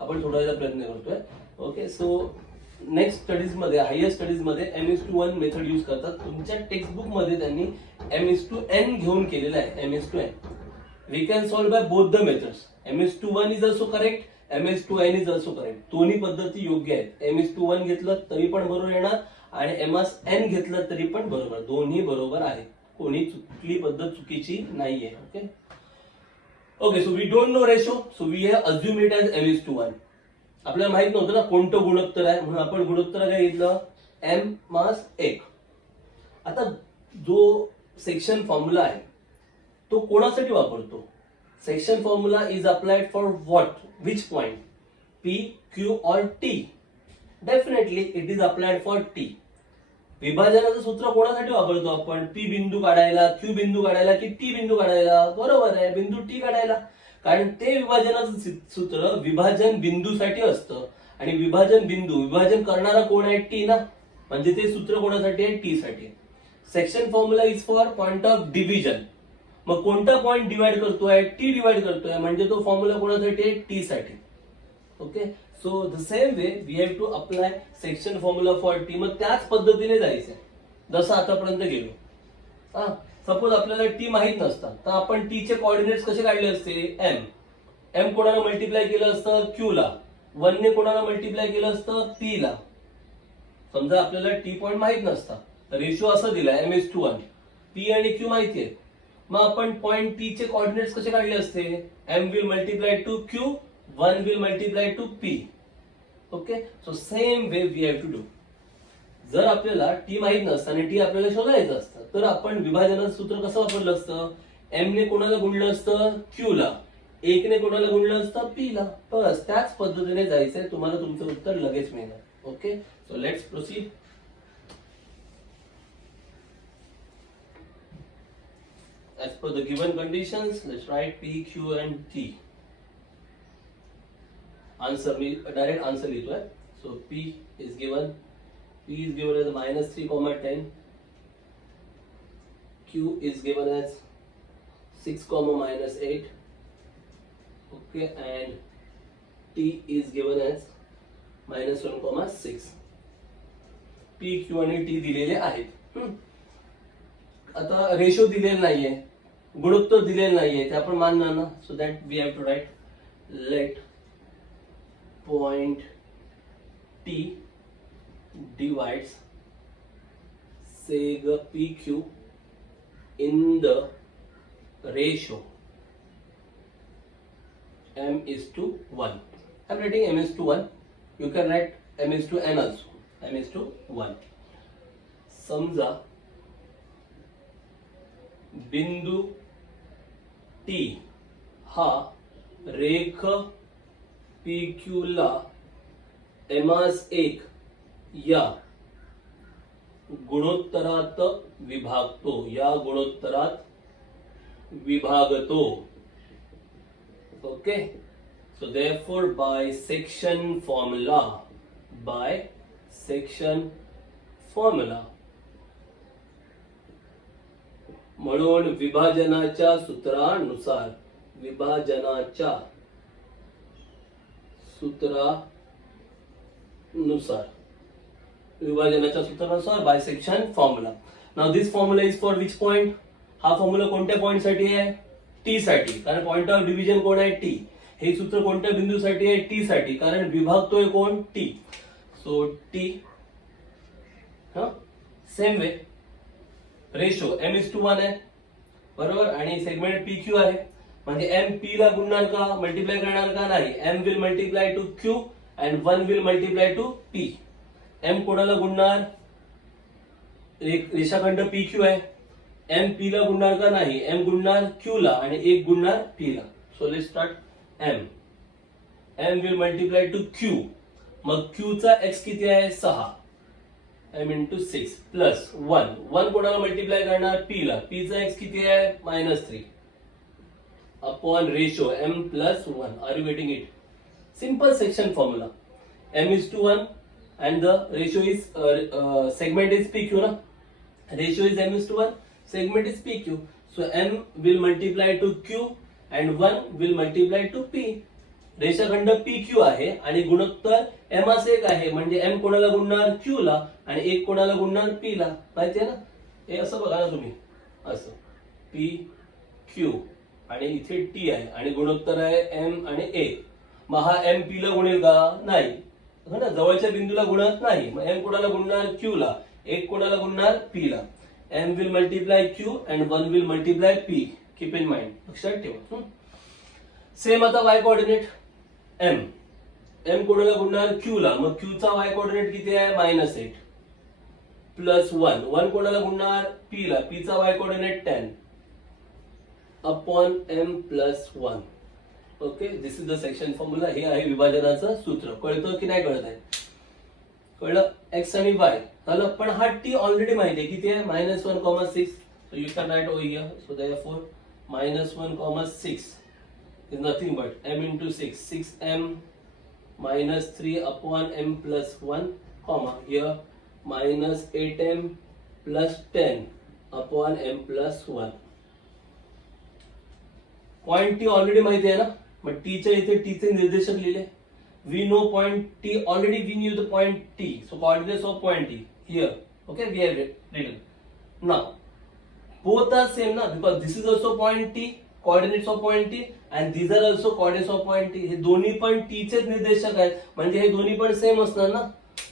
आपण सोडवायचा प्रयत्न करतोय. ओके, सो नेक्स्ट स्टडीज मध्ये, हायर स्टडीज मध्ये M1 मेथड यूज करतात. तुमच्या टेक्स्टबुक मध्ये त्यांनी M1 घेऊन केलेलं आहे. M1 we can solve by both the methods. M1 is also correct, M2N is also correct. दोन्ही पद्धती योग्य आहेत. M1 घेतलं तरी पण बरोबर येणार आणि M1 घेतलं तरी पण बरोबर, दोन्ही बरोबर आहेत. कोणी कुठली पद्धत चुकीची नाहीये. Okay okay, so we don't know ratio, so we have assume it as M1. आपल्याला माहित नव्हतं ना कोणतं गुणोत्तर आहे, म्हणून आपण गुणोत्तर काय घेतलं, M1. आता जो सेक्शन फॉर्म्युला आहे तो कोणासाठी वापरतो? Section formula is applied for what, which point, P, Q और T? Definitely it is applied for T. विभाजनाचं सूत्र कोणासाठी वापरतो आपण? P बिंदू काढायला, Q बिंदू काढायला की T बिंदू काढायला? बरोबर आहे, बिंदू T काढायला. कारण ते विभाजनाचं सूत्र विभाजन बिंदूसाठी असतं आणि विभाजन करणारा कोण आहे? T ना, म्हणजे ते सूत्र कोणासाठी आहे? T साठी. Section formula is for point of division. मग कोणता पॉइंट डिवाइड करतोय? T डिवाइड करतोय, म्हणजे तो फॉर्म्युला कोणासाठी आहे? T साठी. Okay, so the same way we have to apply section formula for T. मग त्याच पद्धतीने जायचंय जसं आतापर्यंत गेलो. सपोज आपल्याला T माहित नसतं, तर आपण T चे कोऑर्डिनेट्स कसे काढले असते? M कोणाला मल्टिप्लाय केलं असतं? Q ला. 1 ने कोणाला मल्टिप्लाय केलं असतं? P ला. समजा आपल्याला T पॉइंट माहित नसता, रेशो असं दिलाय M1, P आणि Q माहिती आहे, मग आपण पॉइंट T चे कोऑर्डिनेट्स कसे काढले असते? M will multiply to Q, 1 will multiply to P. Okay, so same way we have to do. जर आपल्याला T माहित नसतं आणि T आपल्याला शोधायचं असतं, तर आपण विभाजनाचं सूत्र कसं वापरलं असतं? M ने कोणाला गुणलं असतं? Q ला. 1 ने कोणाला गुणलं असतं? P ला. बस त्याच पद्धतीने जायचंय, तुम्हाला तुमचं उत्तर लगेच मिळणार. Okay, so let's proceed. As per the given conditions, let's write P, Q and T. Answer मी डायरेक्ट आंसर लिहितोय. So P is given as -3, 10. Q is given as 6, -8. Okay, and T is given as -1, 6. P, Q आणि T दिलेले आहेत. आता रेशो दिलेला नाहीये, गुणोत्तर दिलेलं नाहीये, ते आपण मानणार ना. So that we have to write let point T divides seg PQ in the ratio M1. I'm writing M1. You can write M1 also. M1. समजा बिंदू टी हा रेख PQ ला M1 या गुणोत्तरात विभागतो, या गुणोत्तरात विभागतो. Okay, so therefore bisection formula, bisection formula, म्हणून विभाजनाच्या सूत्रानुसार, विभाजनाच्या सूत्रानुसार, विभाजनाच्या सूत्रानुसार bisection formula. Now this formula is for which point? हा फॉर्म्युला कोणत्या पॉइंट साठी आहे? टी साठी, कारण पॉइंट ऑफ डिव्हिजन कोण आहे? टी. हे सूत्र कोणत्या बिंदूसाठी आहे? टी साठी, कारण विभागतोय कोण? T. So T. Same way ratio M1 आहे, बरोबर, आणि सेगमेंट PQ आहे, म्हणजे M P ला गुणणार का, मल्टिप्लाय करणार का? नाही. M will multiply to Q and 1 will multiply to P. M कोणाला गुणणार? रेषाखंड PQ आहे. M P ला गुणणार का? नाही. M गुणणार Q ला आणि 1 गुणणार P ला. So let's start. M will multiply to Q, मग Q चा x किती आहे? 6. M into 6 प्लस 1 कोणाला मल्टिप्लाय करणार? P ला. P चा x किती आहे? -3 upon ratio M plus 1. Are you getting it? Simple section formula. M1 and the ratio is segment is PQ, na? Ratio is M1, segment is PQ. So M will multiply to Q and 1 will multiply to P. रेषाखंड PQ आहे आणि गुणोत्तर M1 आहे, म्हणजे M कोणाला गुणणार? Q ला आणि 1 कोणाला गुणणार? P ला. माहिती आहे ना? हे असं बघा ना तुम्ही, असं PQ आणि इथे T आहे आणि गुणोत्तर आहे M आणि A. मग हा M P ला गुणेल का? नाही, हो ना, जवळच्या बिंदूला गुणत नाही. मग M कोणाला गुणणार? Q ला. 1 कोणाला गुणणार? P ला. M will multiply Q and 1 will multiply P. Keep in mind, लक्षात ठेवा. सेम आता y कोऑर्डिनेट. M कोणाला गुणणार? Q ला. मग Q चा y कोऑर्डिनेट किती आहे? -8 प्लस 1 कोणाला गुणणार? P ला. P चा y coordinate 10 upon M plus 1. Okay, this is the section formula. हे आहे विभाजनाचं सूत्र. कळतं की नाही कळत आहे? कळलं? x आणि y झालं, पण हा t ऑलरेडी माहिती आहे. किती आहे? -1,6. So you can right over here. So therefore -1,6 is nothing but M into 6. 6M minus 3 upon M plus 1, comma, here minus 8M plus 10 upon M plus 1. Point T already माहिती आहे ना, मग टीच्या इथे टीचे निर्देशक लिहिले. We know point T already. We knew the point T. So coordinates of point T here. Okay, we have written. Now both are same ना, because this is also point T, coordinates of point T, and these are also coordinates of point T. हे दोन्ही पण T चेच निर्देशक आहेत, म्हणजे हे दोन्ही पण सेम असणार ना,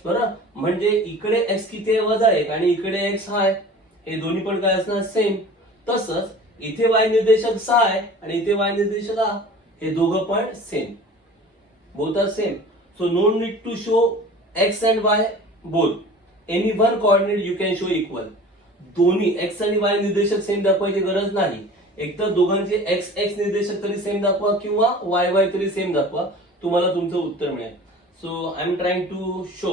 बरोबर. म्हणजे इकडे x किती आहे? -1 आणि इकडे x हा आहे. हे दोन्ही पण काय असणार? सेम. तसंच इथे y निर्देशक 6 आहे आणि इथे y निर्देशक हा. हे दोघं पण same. Both are same. So no need to show x and y both. Any one coordinate you can show equal. दोन्ही x आणि y निर्देशक सेम दाखवायची गरज नाही. एकतर दोघांचे x x निर्देशक तरी सेम दाखवा किंवा y y तरी सेम दाखवा, तुम्हाला तुमचं उत्तर मिळेल. So I am trying to show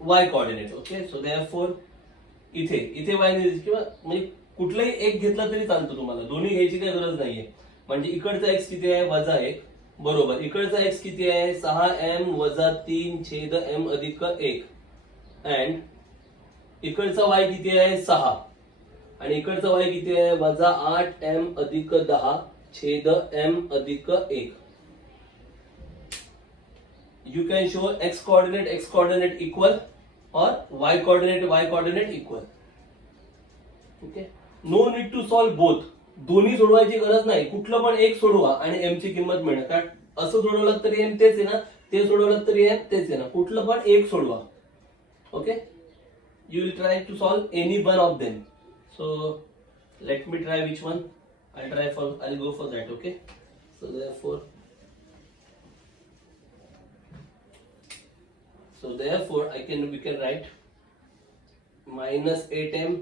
y coordinate. Okay, so therefore इथे y निर्देशक किंवा म्हणजे कुठलाही एक घेतला तरी चालतो तुम्हाला, दोन्ही घ्यायची काही गरज नाहीये. म्हणजे इकडचा x किती आहे? -1. बरोबर. इकडचा x किती आहे? 6m - 3/m अधिक 1. अँड इकडचा y किती आहे? 6. आणि इकडचा y किती आहे? -8m अधिक 10/m अधिक 1. You can show x coordinate equal और y coordinate equal. Okay, no need to solve both. दोन्ही सोडवायची गरज नाही. कुठलं पण एक सोडवा आणि m ची किंमत मिळणार. कारण असं सोडवलं तरी m तेच आहे ना, ते सोडवलं तरी m तेच आहे ना. कुठलं पण एक सोडवा. Okay, you will try to solve any one of them. So let me try which one. I'll go for that. Okay, so therefore we can write -8m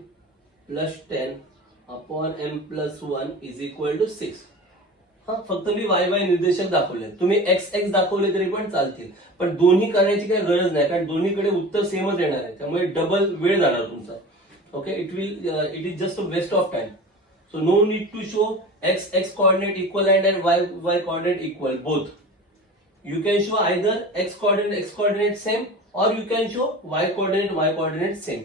plus 10 upon m plus 1 is equal to 6. हा, फक्त मी वाय वाय निर्देशक दाखवले, तुम्ही एक्स एक्स दाखवले तरी पण चालतील, पण दोन्ही करण्याची काही गरज नाही, कारण दोन्हीकडे उत्तर सेमच येणार आहे, त्यामुळे डबल वेळ जाणार तुमचा. Okay, it is just a waste of time. So no need to show x coordinate equivalent and y coordinate equal both. You can show either x coordinate same, or you can show y coordinate same.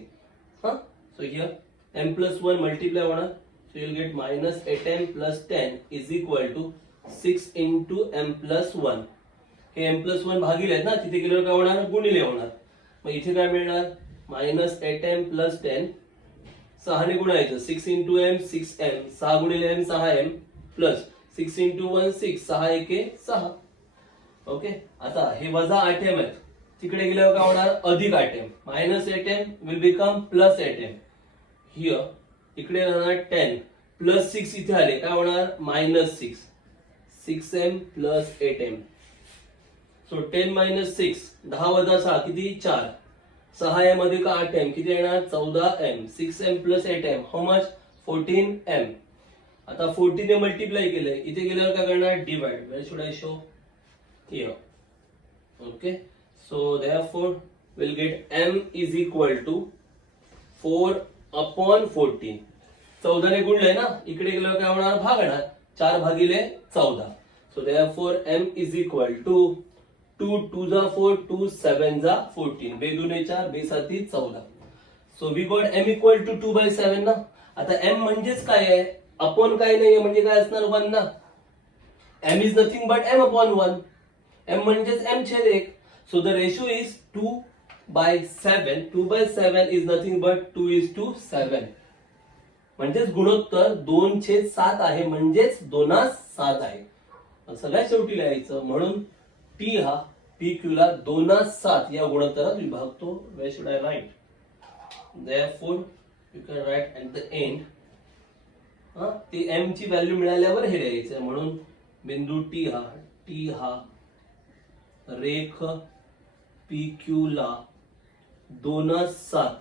Huh? So here m plus 1 multiply होणार, so you'll get minus 8m plus 10 is equal to 6 into m plus 1. हे m plus 1 भागिले आहेत ना, तिथे गेल्यावर काय होणार, गुणिले होणार. मग इथे काय मिळणार, minus 8m plus 10 6 ने गुणायचं, 6 into m 6m, 6 गुणिले m 6m प्लस 6 into 1 6, 6 एके 6. ओके, आता हे वजा 8m आहेत, तिकडे गेल्यावर काय होणार, अधिक 8m, minus 8m will become plus 8m. Here इकडे राहणार 10 प्लस 6, इथे आले काय होणार, minus 6, 6m plus 8m. So 10 minus 6, 10 वजा 6 किती, 4, 6m अधिक 8m किती येणार, 14m, 6m plus 8m, how much, 14m. आता 14 ने मल्टिप्लाय केलंय, इथे गेल्यावर काय करणार, divide. Where should I show, here. Okay, so therefore will get m is equal to 4 upon 14. 14 ने गुणलंय ना, इकडे गेल्यावर काय होणार, भागणार, 4 भागिले 14. So therefore m is equal to 2 2 जा 4, 2 7 जा 14, 2 दुने 4, 2 साती 14. So we got m equal to 2/7 ना. आता m म्हणजेच काय आहे, अपॉन काय नाहीये, म्हणजे काय असणार, 1 ना. m is nothing but m upon 1. m म्हणजेच m छेद 1. So the ratio is 2/7. 2/7 is nothing but 2:7. म्हणजेच गुणोत्तर 2/7 आहे, म्हणजेच 2:7 आहे. सगळ्यात शेवटी लिहायचं, म्हणून t हा pq ला 2:7 या गुणोत्तरात विभागतो. Where should I write? Therefore you can write at the end, ती m ची व्हॅल्यू मिळाल्यावर हे लिहायचं, म्हणून बिंदू t हा रेख pq ला 2:7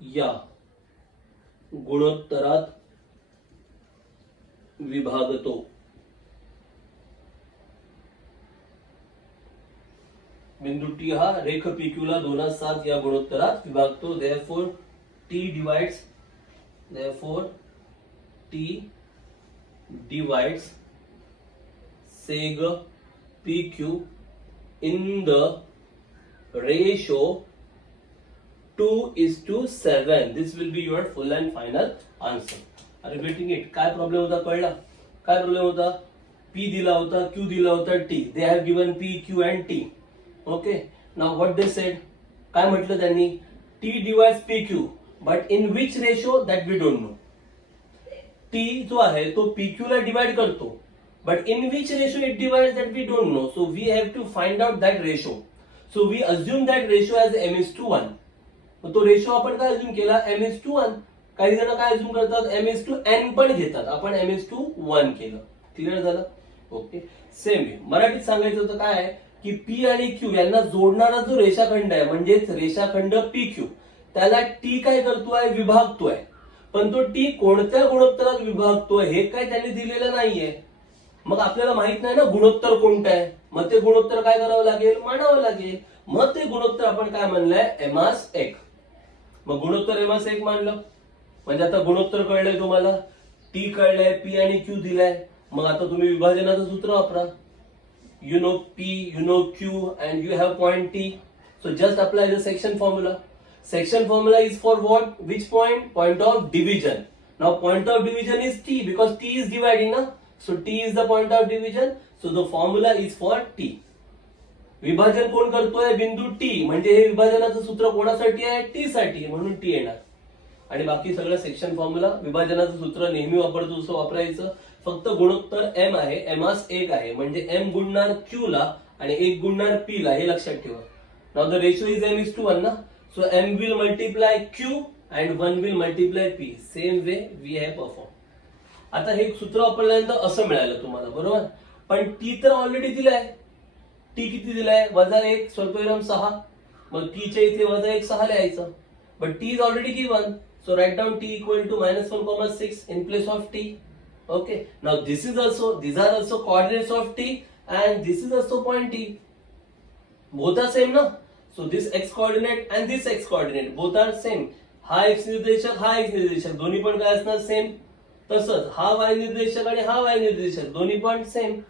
या गुणोत्तरात विभागतो. बिंदू टी हा रेख पीक्यू ला 2:7 या गुणोत्तरात विभागतो. therefore t divides seg pq in the ratio 2:7. this will be your full and final answer. Repeating it, काय प्रॉब्लेम होता, कळला काय प्रॉब्लेम होता, p दिला होता, q दिला होता, t. they have given p, q and t. Okay, now what they said, काय म्हटलं त्यांनी, t divides pq but in which ratio that we don't know. t जो आहे तो pq ला डिवाइड करतो, but in which ratio it divides that we don't know. So we have to find out that ratio. So we assume that ratio as m:1. तो रेशो आपण काय अज्युम केला, m:1. काही जण काय अज्युम करतात, m:n पण घेतात, आपण m:1 केलं. क्लिअर झालं. ओके, सेम वे मराठीत सांगायचं होतं काय आहे की P आणि Q यांना जोडणारा जो रेषाखंड आहे, म्हणजेच रेषाखंड PQ, त्याला T काय करतोय, विभागतोय. पण तो T कोणत्या गुणोत्तरात विभागतोय हे काय त्यांनी दिलेलं नाहीये. मग आपल्याला माहित नाही ना गुणोत्तर कोणतं आहे, मग ते गुणोत्तर काय करावं लागेल, मांडावं लागेल. मग ते गुणोत्तर आपण काय म्हणलंय, m:1. मग गुणोत्तर m:1 मानलं, म्हणजे आता गुणोत्तर कळलंय तुम्हाला, T कळलंय, P आणि Q दिलाय. मग आता तुम्ही विभाजनाचं सूत्र वापरा. You know P, you know Q, and you have point T. So just apply the section formula. Section formula is for what? Which point? Point of division. Now point of division is T because T is dividing, na? So T is the point of division. So the formula is for T. विभाजन कोण करतोय, बिंदू T. म्हणजे हे विभाजनाचं सूत्र कोणासाठी आहे, T साठी, म्हणून T येणार. आणि बाकी सगळं सेक्शन फॉर्म्युला, विभाजनाचं सूत्र नेहमी वापरतो तसं वापरायचं. फक्त गुणोत्तर m आहे, m:1 आहे, म्हणजे m गुणणार q ला आणि 1 गुणणार p ला, हे लक्षात ठेवा. Now the ratio is m:1 ना, so m will multiply q and 1 will multiply p. Same way we have perform. आता हे सूत्र वापरल्यानंतर असं मिळालं तुम्हाला, बरोबर. पण t तर ऑलरेडी दिलाय. t किती दिलाय, -1 स्वल्पविराम 6. मग t च्या इथे -1 6 लिहायचं. But t is already given. So write down t equal to -1 comma 6 in place of t. Okay, now these are also coordinates of t, and this is also point t. Both are same na. So this x coordinate and this x coordinate both are same. हा x निर्देशक दोन्ही पण काय असणार सेम. तसंच हा y निर्देशक आणि हा y निर्देशक दोन्ही पण same.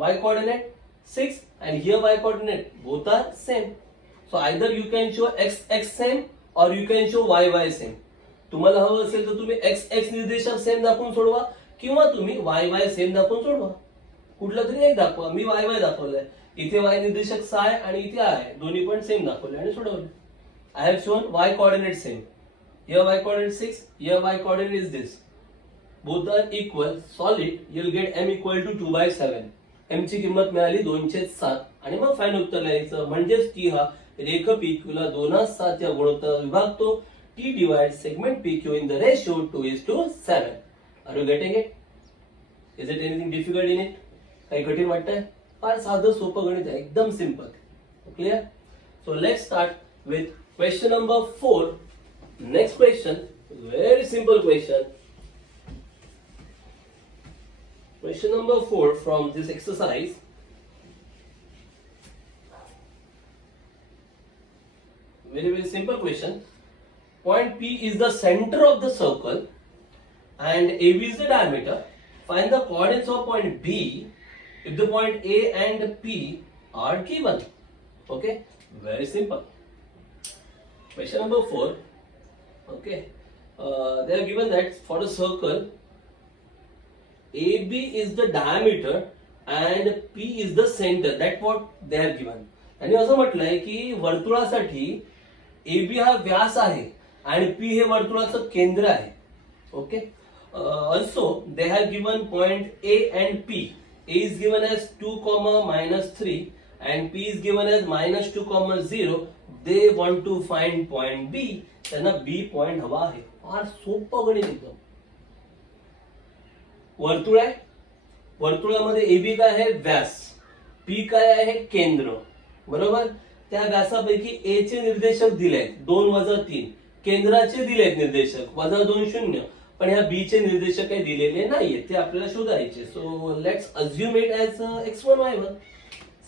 Y coordinate 6 and here y coordinate both are same. So either you can show x same or you can show y same. तुम्हाला हवं असेल तर तुम्ही x निर्देशक सेम दाखवून सोडवा किंवा तुम्ही y सेम दाखवून सोडवा. कुठला तरी एक दाखवा. मी y दाखवलंय. इथे y निर्देशक 6 आहे आणि इथे आहे. दोन्ही पण सेम दाखवले आणि सोडवले. I have shown y coordinate same. Here y coordinate 6, here y coordinate is this. Both are equal. Solve it. You'll get m equal to 2/7. m ची किंमत मिळाली 2/7 आणि मग फायनल उत्तर लिहायचं. म्हणजेच t हा रेख PQ ला 2/7 या गुणोत्तरात विभागतो. t divides segment PQ in the ratio 2:7. Are you getting it? Is it anything difficult in it? काही कठीण वाटतंय? फार साधं सोपं गणित आहे, एकदम simple. Clear? So let's start with question number 4. Next question, very simple question. Question number 4 from this exercise. Very simple question. Point P is the center of the circle and AB is the diameter. Find the coordinates of point B if the point A and P are given. Okay, very simple. Question number 4. Okay, they are given that for the circle AB is the diameter and P is the center. That's what they are given. आणि असं म्हटलंय की वर्तुळासाठी AB हा व्यास आहे आणि P हे वर्तुळाचं केंद्र आहे. Okay, also they have given point A and P. A is given as 2, -3 and P is given as -2, 0. They want to find point B. त्यांना B पॉइंट हवा आहे. फार सोपं गणित एकदम. वर्तुळ आहे, वर्तुळामध्ये AB काय आहे व्यास, P काय आहे केंद्र. बरोबर, त्या व्यासापैकी A चे निर्देशक दिलेत 2 - 3, केंद्राचे दिलेत निर्देशक -2 0, पण ह्या B चे निर्देशक काही दिलेले नाहीये, ते आपल्याला शोधायचे. So let's assume it as x1 y1.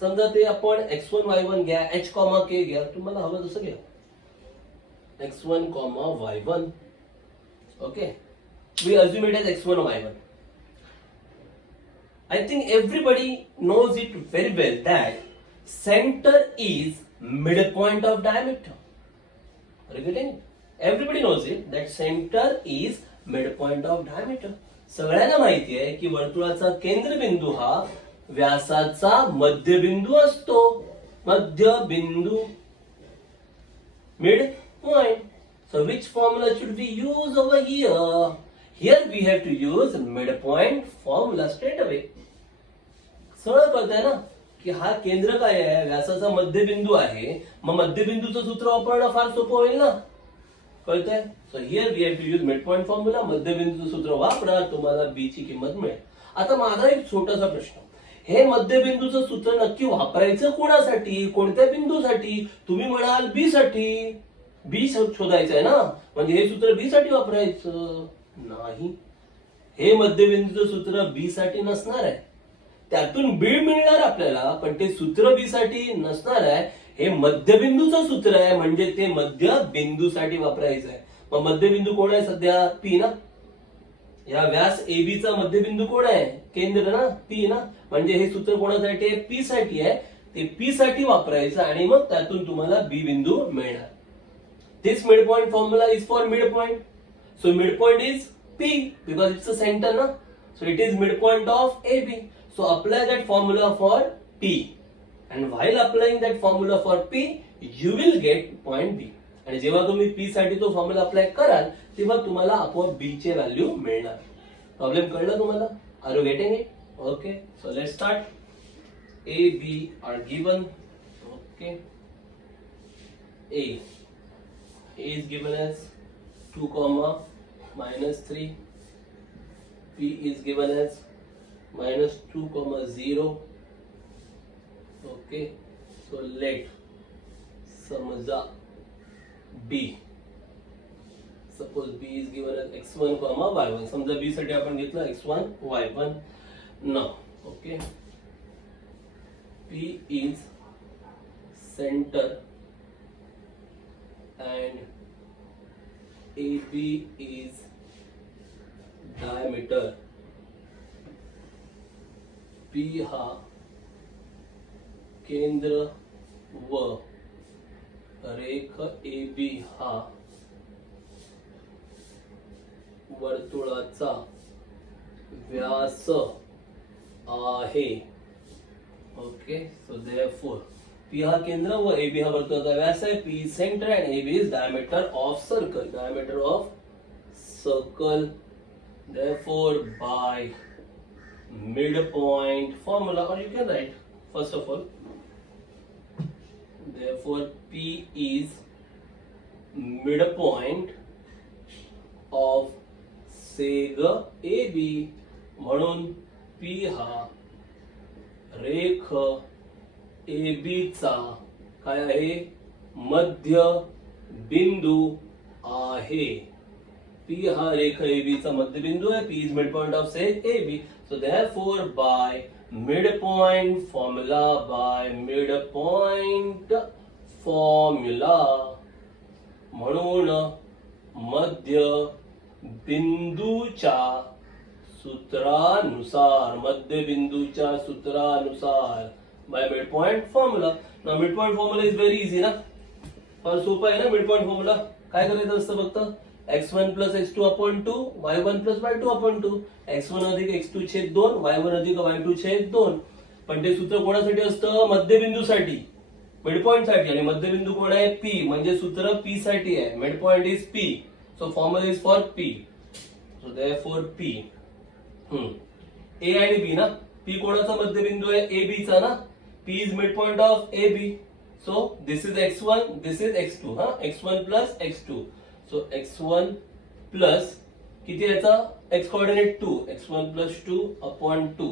समजा ते आपण x1 y1 घ्या, h, k घ्या, तुम्हाला हवं तसं घ्या. x1, y1. Okay, we assume it as x1 y1. I think everybody knows it very well that center is midpoint of diameter. Are you getting it? Everybody knows it that center is midpoint of diameter. सगळ्यांना माहिती आहे की वर्तुळाचा केंद्रबिंदू हा व्यासाचा मध्यबिंदू असतो. मध्यबिंदू, midpoint. So which formula should we use over here? Here we have to use midpoint formula straight away. सरळ कळतंय ना की हा केंद्र काय आहे, व्यासाचा मध्यबिंदू आहे. मग मध्यबिंदूचं सूत्र वापरणं फार सोपं होईल ना. कळतंय? So here we have to use midpoint formula. मध्यबिंदूचं सूत्र वापरा, तुम्हाला बी ची किंमत मिळेल. आता माझा एक छोटासा प्रश्न, हे मध्यबिंदूचं सूत्र नक्की वापरायचं कोणासाठी, कोणत्या बिंदूसाठी? तुम्ही म्हणाल बी साठी. बी शोधायचं आहे ना, म्हणजे हे सूत्र बी साठी वापरायचं नाही. हे मध्यबिंदूचं सूत्र बी साठी नसणार आहे. त्यातून बी मिळणार आपल्याला, पण ते सूत्र बी साठी नसणार आहे. हे मध्यबिंदूचं सूत्र आहे, म्हणजे ते मध्यबिंदूसाठी वापरायचं आहे. मग मध्यबिंदू कोण आहे सध्या? पी ना. या व्यास AB चा मध्यबिंदू कोण आहे? केंद्र ना, पी ना. म्हणजे हे सूत्र कोणासाठी आहे? पी साठी आहे. ते पी साठी वापरायचं आणि मग त्यातून तुम्हाला बी बिंदू मिळणार. This midpoint formula is for midpoint. So midpoint is P because it's the center na. So it is midpoint of AB. So apply that formula for P. And while applying that formula for P, you will get point B. आणि जेव्हा तुम्ही P साठी तो फॉर्म्युला अप्लाय कराल तेव्हा तुम्हाला आपोआप B चे व्हॅल्यू मिळणार. प्रॉब्लेम कळला तुम्हाला? Are you getting it? Okay, so let's start. A, B are given. Okay. A is given as 2, -3. P is given as -2, 0. Okay, so let समजा B suppose B is given as x1, y1. समजा बी साठी आपण घेतलं x1, y1. नाव okay, P is center and AB is diameter. P हा केंद्र व रेख AB हा वर्तुळाचा व्यास आहे. ओके, सो देयरफॉर P हा केंद्र व AB हा वर्तुळाचा व्यास आहे. P is center and AB is diameter of circle. Diameter of circle. Therefore, by midpoint formula, or you can write first of all. Therefore, P is midpoint of सेग AB. म्हणून P हा रेख AB चा काय आहे, मध्य बिंदू आहे. P हा रेख AB चा मध्य बिंदू आहे. P is midpoint of seg AB. So therefore by midpoint formula म्हणून मध्य बिंदूच्या सूत्रानुसार by midpoint formula. Now midpoint formula is very easy ना, फार सोपं आहे ना. midpoint formula काय करायचं असतं, फक्त x1 plus x2 upon 2, y1 plus y2 upon 2, x1 अधिक x2 छेद 2, y1 अधिक y2 छेद 2. पण ते सूत्र कोणासाठी असतं, मध्यबिंदूसाठी, मिडपॉइंट साठी. आणि मध्यबिंदू कोण आहे, P, म्हणजे सूत्र P साठी आहे. Midpoint is P, so formula is for P. So therefore P A आणि B ना. P कोणाचा मध्यबिंदू आहे, AB चा ना. P is midpoint of AB. So this is x1, this is x2. x1 plus x2. So x1 plus किती याचा x coordinate 2, x1 plus 2 upon 2.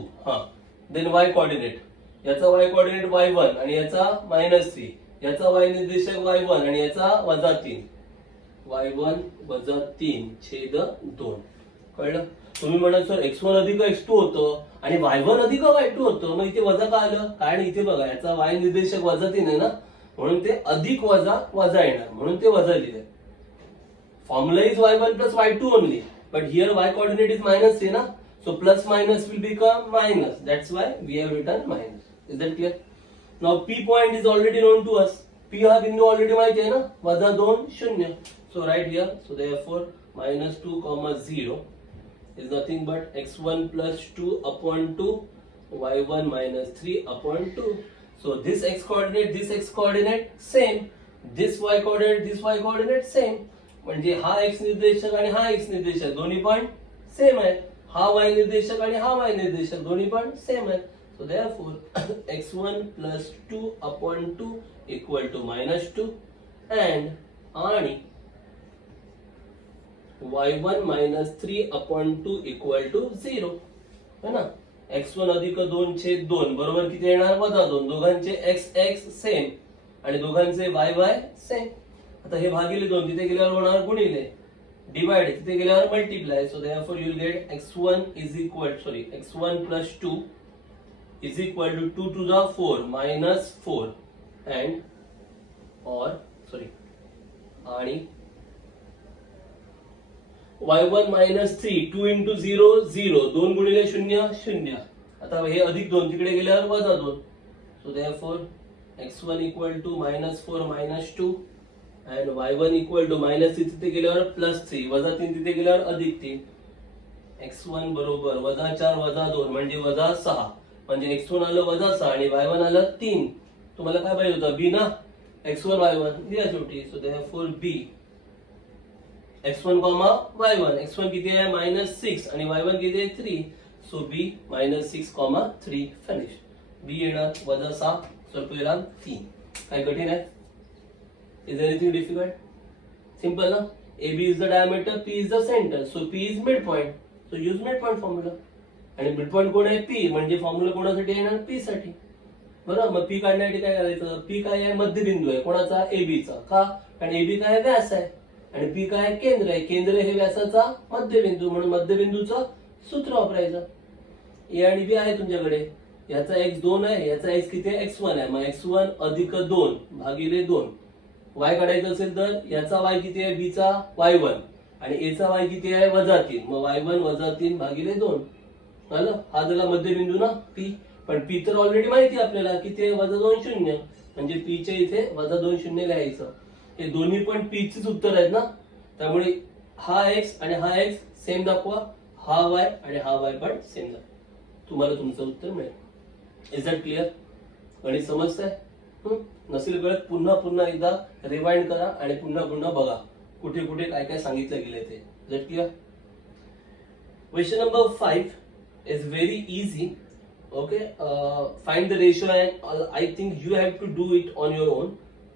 Then y coordinate, याचा y coordinate y1 आणि याचा -3, याचा y निर्देशक y1 आणि याचा -3, y1 - 3 छेद 2. कळलं? तुम्ही म्हणाल सर x1 अधिक x2 होतं आणि y1 अधिक y2 होतं, मग इथे वजा का आलं? कारण इथे बघा याचा y निर्देशक -3 आहे ना, म्हणून ते अधिक वजा येणार, म्हणून ते वजा लिहिलंय. Formula is y1 plus y2 only, but here y coordinate is -3 ना, so plus minus will become minus. That's why we have written minus. Is that clear? Now P point is already known to us. P हा बिंदू ऑलरेडी माहिती आहे ना, -2 0. So right here, so therefore -2, 0 is nothing but x1 plus 2 upon 2, y1 -3 upon 2. So this x coordinate same, this y coordinate same. म्हणजे हा x निर्देशक आणि हा x निर्देशक दोन्ही पण सेम आहे. हा y निर्देशक आणि हा y निर्देशक दोन्ही पण सेम आहे. So therefore x1 plus 2 upon 2 equal to -2 आणि y1 -3 upon 2 equal to 0. है ना. x1 अधिक 2 छेद 2 बरोबर किती येणार, -2. दोघांचे x सेम आणि दोघांचे y सेम. आता हे भागिले 2 तिथे गेल्यावर होणार गुणिले, डिवाइड तिथे गेल्यावर multiply. So therefore you will get x1 plus 2 is equal to 2 to the 4 -4 and आणि y1 -3 2 into 0 0, 2 गुणिले 0 0. आता हे अधिक 2 तिकडे गेल्यावर -2. So therefore x1 equal to -4 -2 and y1 equal to -3 तिथे गेल्यावर +3, -3 तिथे गेल्यावर +3. x1 बरोबर -4 -2 म्हणजे -6, म्हणजे x1 आलं -6 आणि y1 आलं 3. तुम्हाला काय पाहिजे होतं, b ना. x1 y1 लिहा शेवटी. So therefore b x1, y1. x1 किती आहे, -6 आणि y1 किती आहे, 3. So b -6, 3 finish. b येणार -6, सोपं येणार 3. काय कठीण आहे? Is anything difficult? Simple ना. AB is the diameter, P is the center, so P is midpoint. So use midpoint formula. आणि midpoint कोण आहे, P, म्हणजे फॉर्म्युला कोणासाठी येणार, P साठी. बरोबर. मग P काढण्यासाठी काय करायचं, P काय आहे, मध्यबिंदू आहे कोणाचा, AB चा. का? कारण AB काय आहे, व्यास आहे. आणि पी काय केंद्र आहे, केंद्र हे व्यासाचा मध्यबिंदू, म्हणून मध्यबिंदूचं सूत्र वापरायचं. ए आणि बी आहे तुमच्याकडे, याचा x 2 आहे, याचा x किती आहे x1 आहे, मग x1 अधिक 2 भागिले 2. y काढायचं असेल तर याचा y किती आहे, b चा y1 आणि a चा y किती आहे -3, मग y1 -3 भागिले 2 झालं. हा झाला मध्यबिंदू ना p, पण p तर ऑलरेडी माहिती आहे आपल्याला किती आहे -2 शून्य, म्हणजे p च्या इथे -2 शून्य लिहायचं. हे दोन्ही पण p चेच उत्तर आहेत ना, त्यामुळे हा x आणि हा x सेम दाखवा, हा y आणि हा y पण सेम दाखवा, तुम्हाला तुमचं उत्तर मिळेल. Is that clear? गणित समजतंय? नसेल कळत पुन्हा पुन्हा एकदा रिवाइंड करा आणि पुन्हा पुन्हा बघा कुठे कुठे काय काय सांगितलं गेलंय ते. Is that clear? Question number 5 is very easy. Okay, find the ratio and I think you have to do it on your own.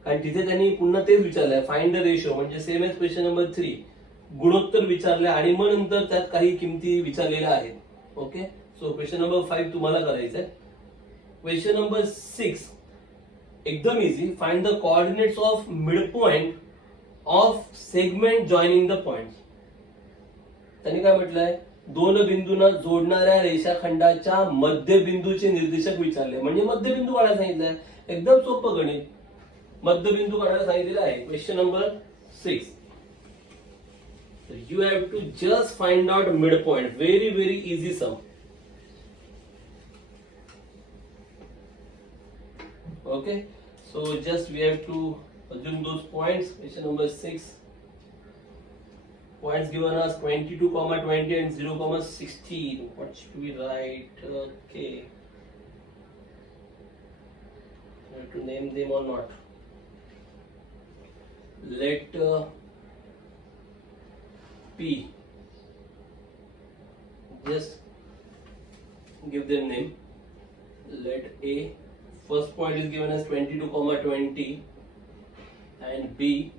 कारण तिथे त्यांनी पुन्हा तेच विचारलंय, फाइंड द रेशो, म्हणजे सेम एज क्वेश्चन नंबर 3 गुणोत्तर विचारले आणि मग नंतर त्यात काही किमती विचारलेल्या आहेत. ओके, सो क्वेश्चन नंबर 5 तुम्हाला करायचं आहे. क्वेश्चन नंबर 6 एकदम easy. Find the coordinates of mid point of segment joining the points. त्यांनी काय म्हटलंय, दोन बिंदूंना जोडणाऱ्या रेषाखंडाच्या मध्यबिंदूचे निर्देशक विचारले, म्हणजे मध्यबिंदू काढायला सांगितलंय. एकदम सोपं गणित, मध्यबिंदू काढायला सांगितलेलं आहे. Question number 6, you have to just find out midpoint. Very very easy sum. Okay, so just we have to assume those points. Question number 6, points given us 22, 20 and 0, 16. What should we write? Okay, have to name them or not? Let P, just give them name. Let A, first point is given as 22, 20 and B,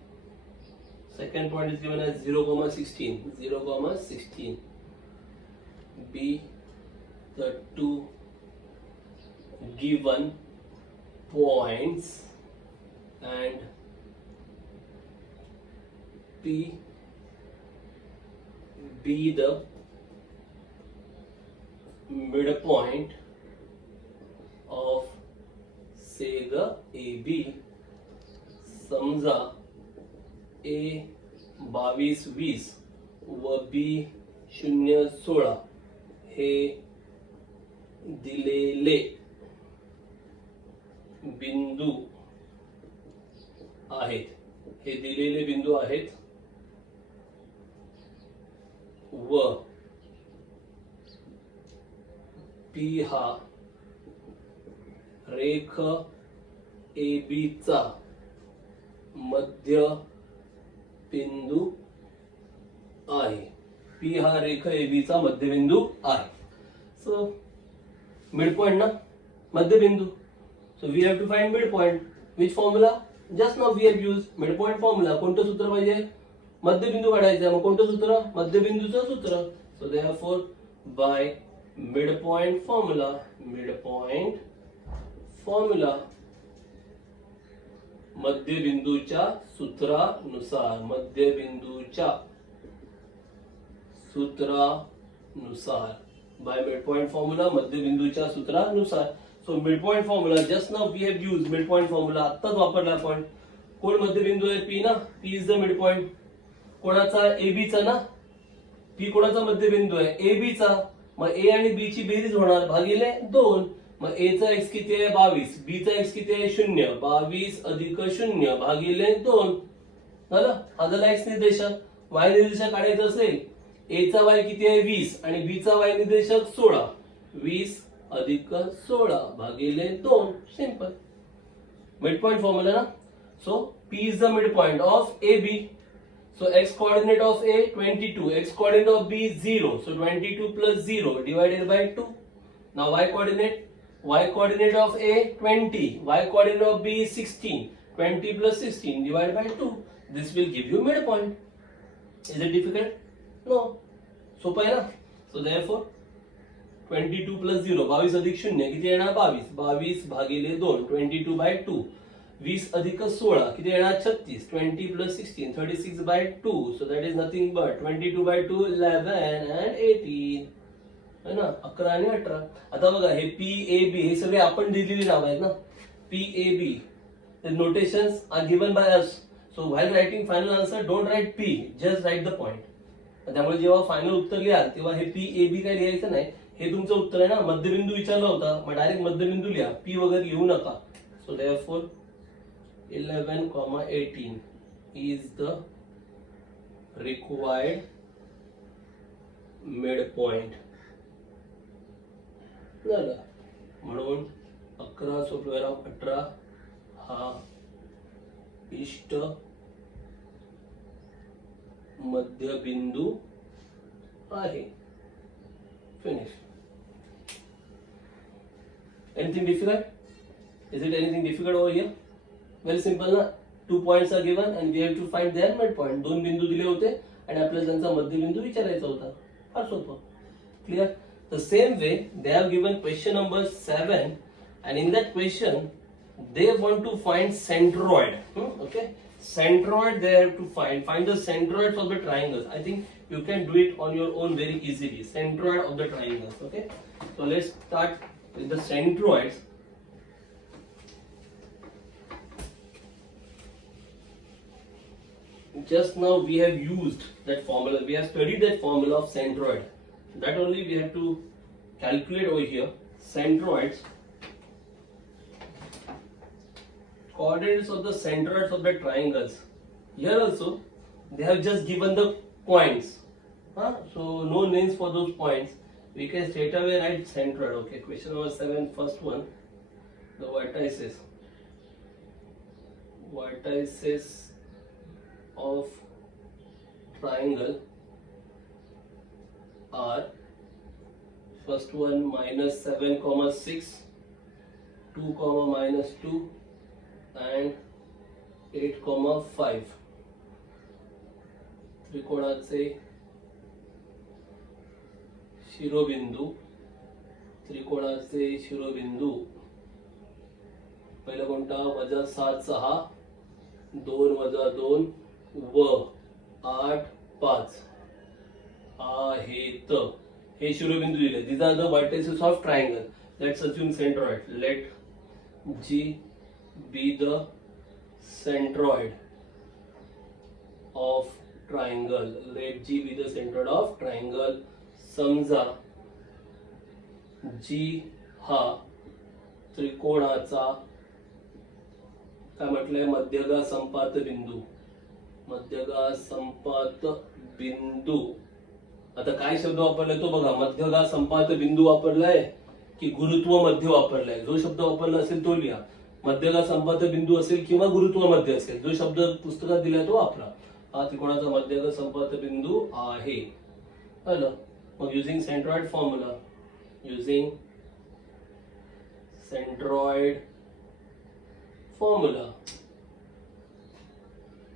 second point is given as 0, 16. 0, 16. B, the two given points and P be the midpoint of seg AB. समजा A 22, 20 व B 0, 16 हे दिलेले बिंदू आहेत, हे दिलेले बिंदू आहेत व P हा रेख AB चा मध्य बिंदू आहे. P हा रेख AB चा मध्यबिंदू आहे. सो मिडपॉइंट ना, मध्यबिंदू. So we have to find midpoint. Which formula? Just now we have use midpoint formula. कोणतं सूत्र पाहिजे? मध्यबिंदू काढायचा. मग कोणतं सूत्र? मध्यबिंदूचं सूत्र. So therefore by midpoint formula, midpoint formula, मध्यबिंदूच्या सूत्रानुसार, मध्यबिंदूच्या सूत्रानुसार, बाय मिडपॉइंट फॉर्म्युला, मध्यबिंदूच्या सूत्रानुसार. So midpoint formula just now we have use midpoint formula, आत्ताच वापरला आपण. कोण मध्यबिंदू आहे? पी ना, पी इज द मिडपॉइंट. कोणाचा? AB चा ना, पी कोणाचा मध्यबिंदू आहे? AB चा. मग A आणि B ची बेरीज होणार भागिले 2. मग A चा x किती आहे? 22. B चा x किती आहे? 0. 22 अधिक 0 भागिले 2 झालं. हा झाला x निर्देशक. y निर्देशक काढायचं असेल, A चा y किती आहे? 20 आणि B चा y निर्देशक 16. 20 अधिक 16 भागिले 2. सिंपल. मिडपॉइंट फॉर्म्युला ना. So P is the midpoint of AB. So x coordinate of A 22, x coordinate of B 0. So 22 plus 0 divided by 2. Now y coordinate of A 20, y coordinate of B is 16. 20 plus 16 divided by 2. This will give you midpoint. Is it difficult? No. सोपं आहे ना. So therefore 22 plus 0, 22 अधिक 0 किती येणार? 22. 22 भागिले 2, 22 by 2. 20 अधिक 16 किती येणार 36. 20 plus 16 36/2. So that is nothing but 22/2 11 and 18 है ना. 11 आणि 18. आता बघा हे PAB हे सगळे आपण दिलेली नाव आहेत ना. PAB the notations are given by us. So while writing final answer don't write P, just write the point. त्यामुळे जेव्हा फायनल उत्तर लिहाल तेव्हा हे PAB काय लिहायचं नाही. हे तुमचं उत्तर आहे ना. मध्यबिंदू विचारला होता मग डायरेक्ट मध्यबिंदू लिहा. P वगैरे लिहू नका. So therefore 11,18 is the required midpoint. झालं. म्हणून 11 सोप्युअर ऑफ 18 हा इष्ट मध्यबिंदू आहे. Finish. Anything difficult? Is it anything difficult over here? Very simple ना. 2 points are given and we have to find their midpoint. 2 बिंदू दिले होते आणि आपल्याला त्यांचा मध्यबिंदू विचारायचा होता. फार सोपं. Clear? The same way they have given question number 7 and in that question they want to find centroid. Okay, centroid they have to find the centroids of the triangles. I think you can do it on your own very easily. Centroid of the triangles. Okay, so let's start with the centroids. Just now we have used that formula. We have studied that formula of centroid. That only we have to calculate over here. Centroids. Coordinates of the centroids of the triangles. Here also they have just given the points. So no names for those points. We can straight away write centroid. Okay, question number 7, first one. The vertices. Vertices of triangle are first one -7,6, 2, -2 and 8,5. त्रिकोणाचे शिरोबिंदू. त्रिकोणाचे शिरोबिंदू पहिला कोणता -7, 6, 2 - 2 व 8, 5 आहेत. हे शिरोबिंदू दिले. These are the vertices of triangle. Let's assume centroid. Let G be the centroid of triangle. Let G be the centroid of triangle. समजा G हा त्रिकोणाचा काय म्हटलंय मध्यगा संपात बिंदू. मध्यगा संपात बिंदू. आता काय शब्द वापरलाय तो बघा. मध्यगा संपात बिंदू वापरलाय की गुरुत्व मध्य वापरलाय. जो शब्द वापरला असेल तो लिहा. मध्यगा संपात बिंदू असेल किंवा गुरुत्व मध्य असेल. जो शब्द पुस्तकात दिलाय तो वापरा. हा त्रिकोणाचा मध्यगा संपात बिंदू आहे. आलं. मग using centroid formula. Using centroid formula.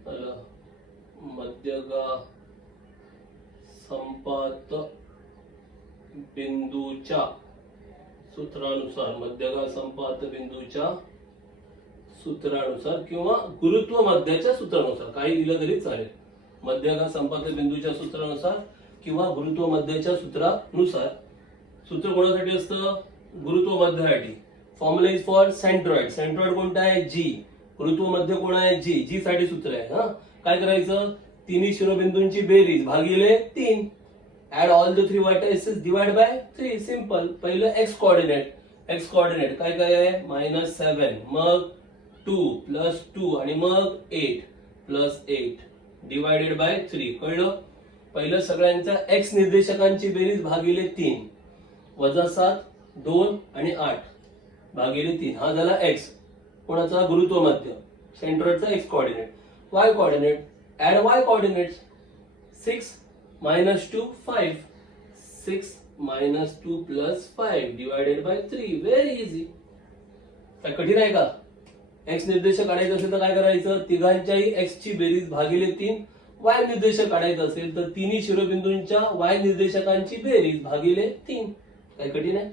आलं. मध्यगा संपात बिंदूच्या सूत्रानुसार. मध्यगा संपात बिंदूच्या सूत्रानुसार किंवा गुरुत्व मध्याच्या सूत्रानुसार काही दिलं तरी चालेल. मध्यगा संपात बिंदूच्या सूत्रानुसार किंवा गुरुत्व मध्याच्या सूत्रानुसार. सूत्र कोणासाठी असतं? गुरुत्व मध्यासाठी. Formula is for centroid. Centroid कोणता आहे? जी. गुरुत्व मध्य कोण आहे? जी. जी साठी सूत्र आहे. काय करायचं? तिन्ही शिरोबिंदूंची बेरीज भागिले 3. Add all the 3 vertices divide by 3. Simple. पहिलं एक्स कोऑर्डिनेट. एक्स कोऑर्डिनेट काय काय आहे? -7 मग 2 + 2 आणि मग 8 + 8 डिवायडेड बाय 3. कळलं? पहिलं सगळ्यांच्या एक्स निर्देशकांची बेरीज भागिले 3. -7, 2 आणि 8 भागिले 3. हा झाला एक्स. कोणाचा? गुरुत्व मध्य. सेंट्रॉइडचा X coordinate. Y coordinate. Add Y coordinates. 6 - 2 5. 6 - 2 + 5 divided by 3. Very easy. काय कठीण आहे का? एक्स निर्देशक काढायचं असेल तर काय करायचं? तिघांच्याही एक्स ची बेरीज भागिले 3. वाय निर्देशक काढायचं असेल तर तिन्ही शिरोबिंदूंच्या वाय निर्देशकांची बेरीज भागिले 3. काय कठीण आहे?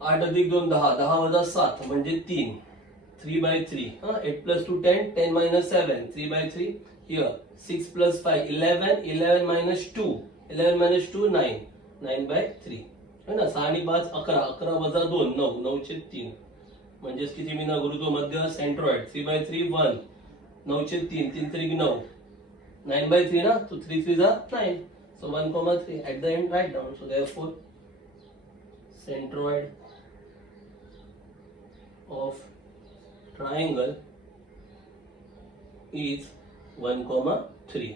8 + 2 10. 10 - 7 म्हणजे 3. 3 by 3. 8 plus 2 10, 10 minus 7, 3 by 3. Here 6 plus 5 11, 11 minus 2, 11 minus 2 9, 9 by 3. है ना. 6 आणि 5 11, 11 वजा 2 9, 9 चे 3. म्हणजेच किती मीना गुरुत्व मध्य सेंट्रॉइड. 3 by 3 1, 9 चे 3, 3 3 9, 9 by 3 ना, so 3 3 is 9. So 1,3 at the end write down. So therefore centroid of triangle is 1,3.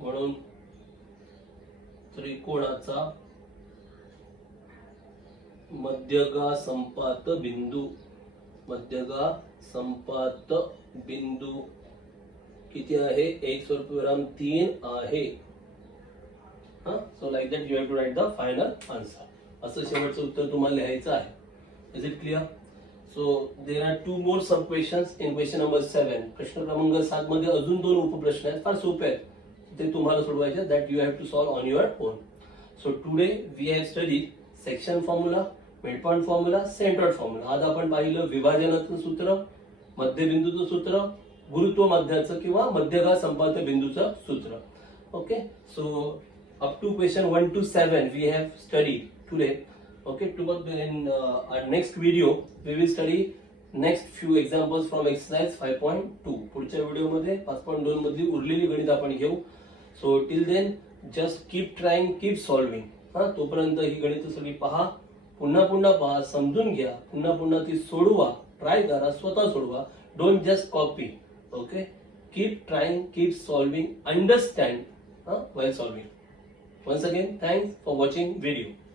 म्हणून त्रिकोणाचा मध्यगा संपात बिंदू किती आहे. एक स्वल्पविराम 3 आहे. So like that you have to write the final answer. असं शेवटचं उत्तर तुम्हाला लिहायचं आहे. Is it clear? So there are 2 more sub questions in question number 7. प्रश्न क्रमांक 7 मध्ये अजून 2 उपप्रश्न आहेत. फार सोपे आहेत. ते तुम्हाला सोडवायचे. That you have to solve on your own. So today we have studied section formula, mid point formula, centroid formula. आज आपण पाहिलं विभाजनाचं सूत्र, मध्यबिंदूचं सूत्र, गुरुत्व मध्याचं किंवा मध्यगा संपात बिंदूचं सूत्र. Okay. So up to question 1 to 7 we have studied today. Okay, in our next video we will study next few examples from exercise 5.2. पुढच्या व्हिडिओ मध्ये 5.2 मधली उरलेली गणित आपण घेऊ. So till then just keep trying, keep solving. तोपर्यंत ही गणित सगळी पहा, पुन्हा पहा, समजून घ्या, पुन्हा ती सोडवा, ट्राय करा, स्वतः सोडवा. Don't just copy. Okay. Keep trying, keep solving, understand while solving. Once again, thanks for watching video.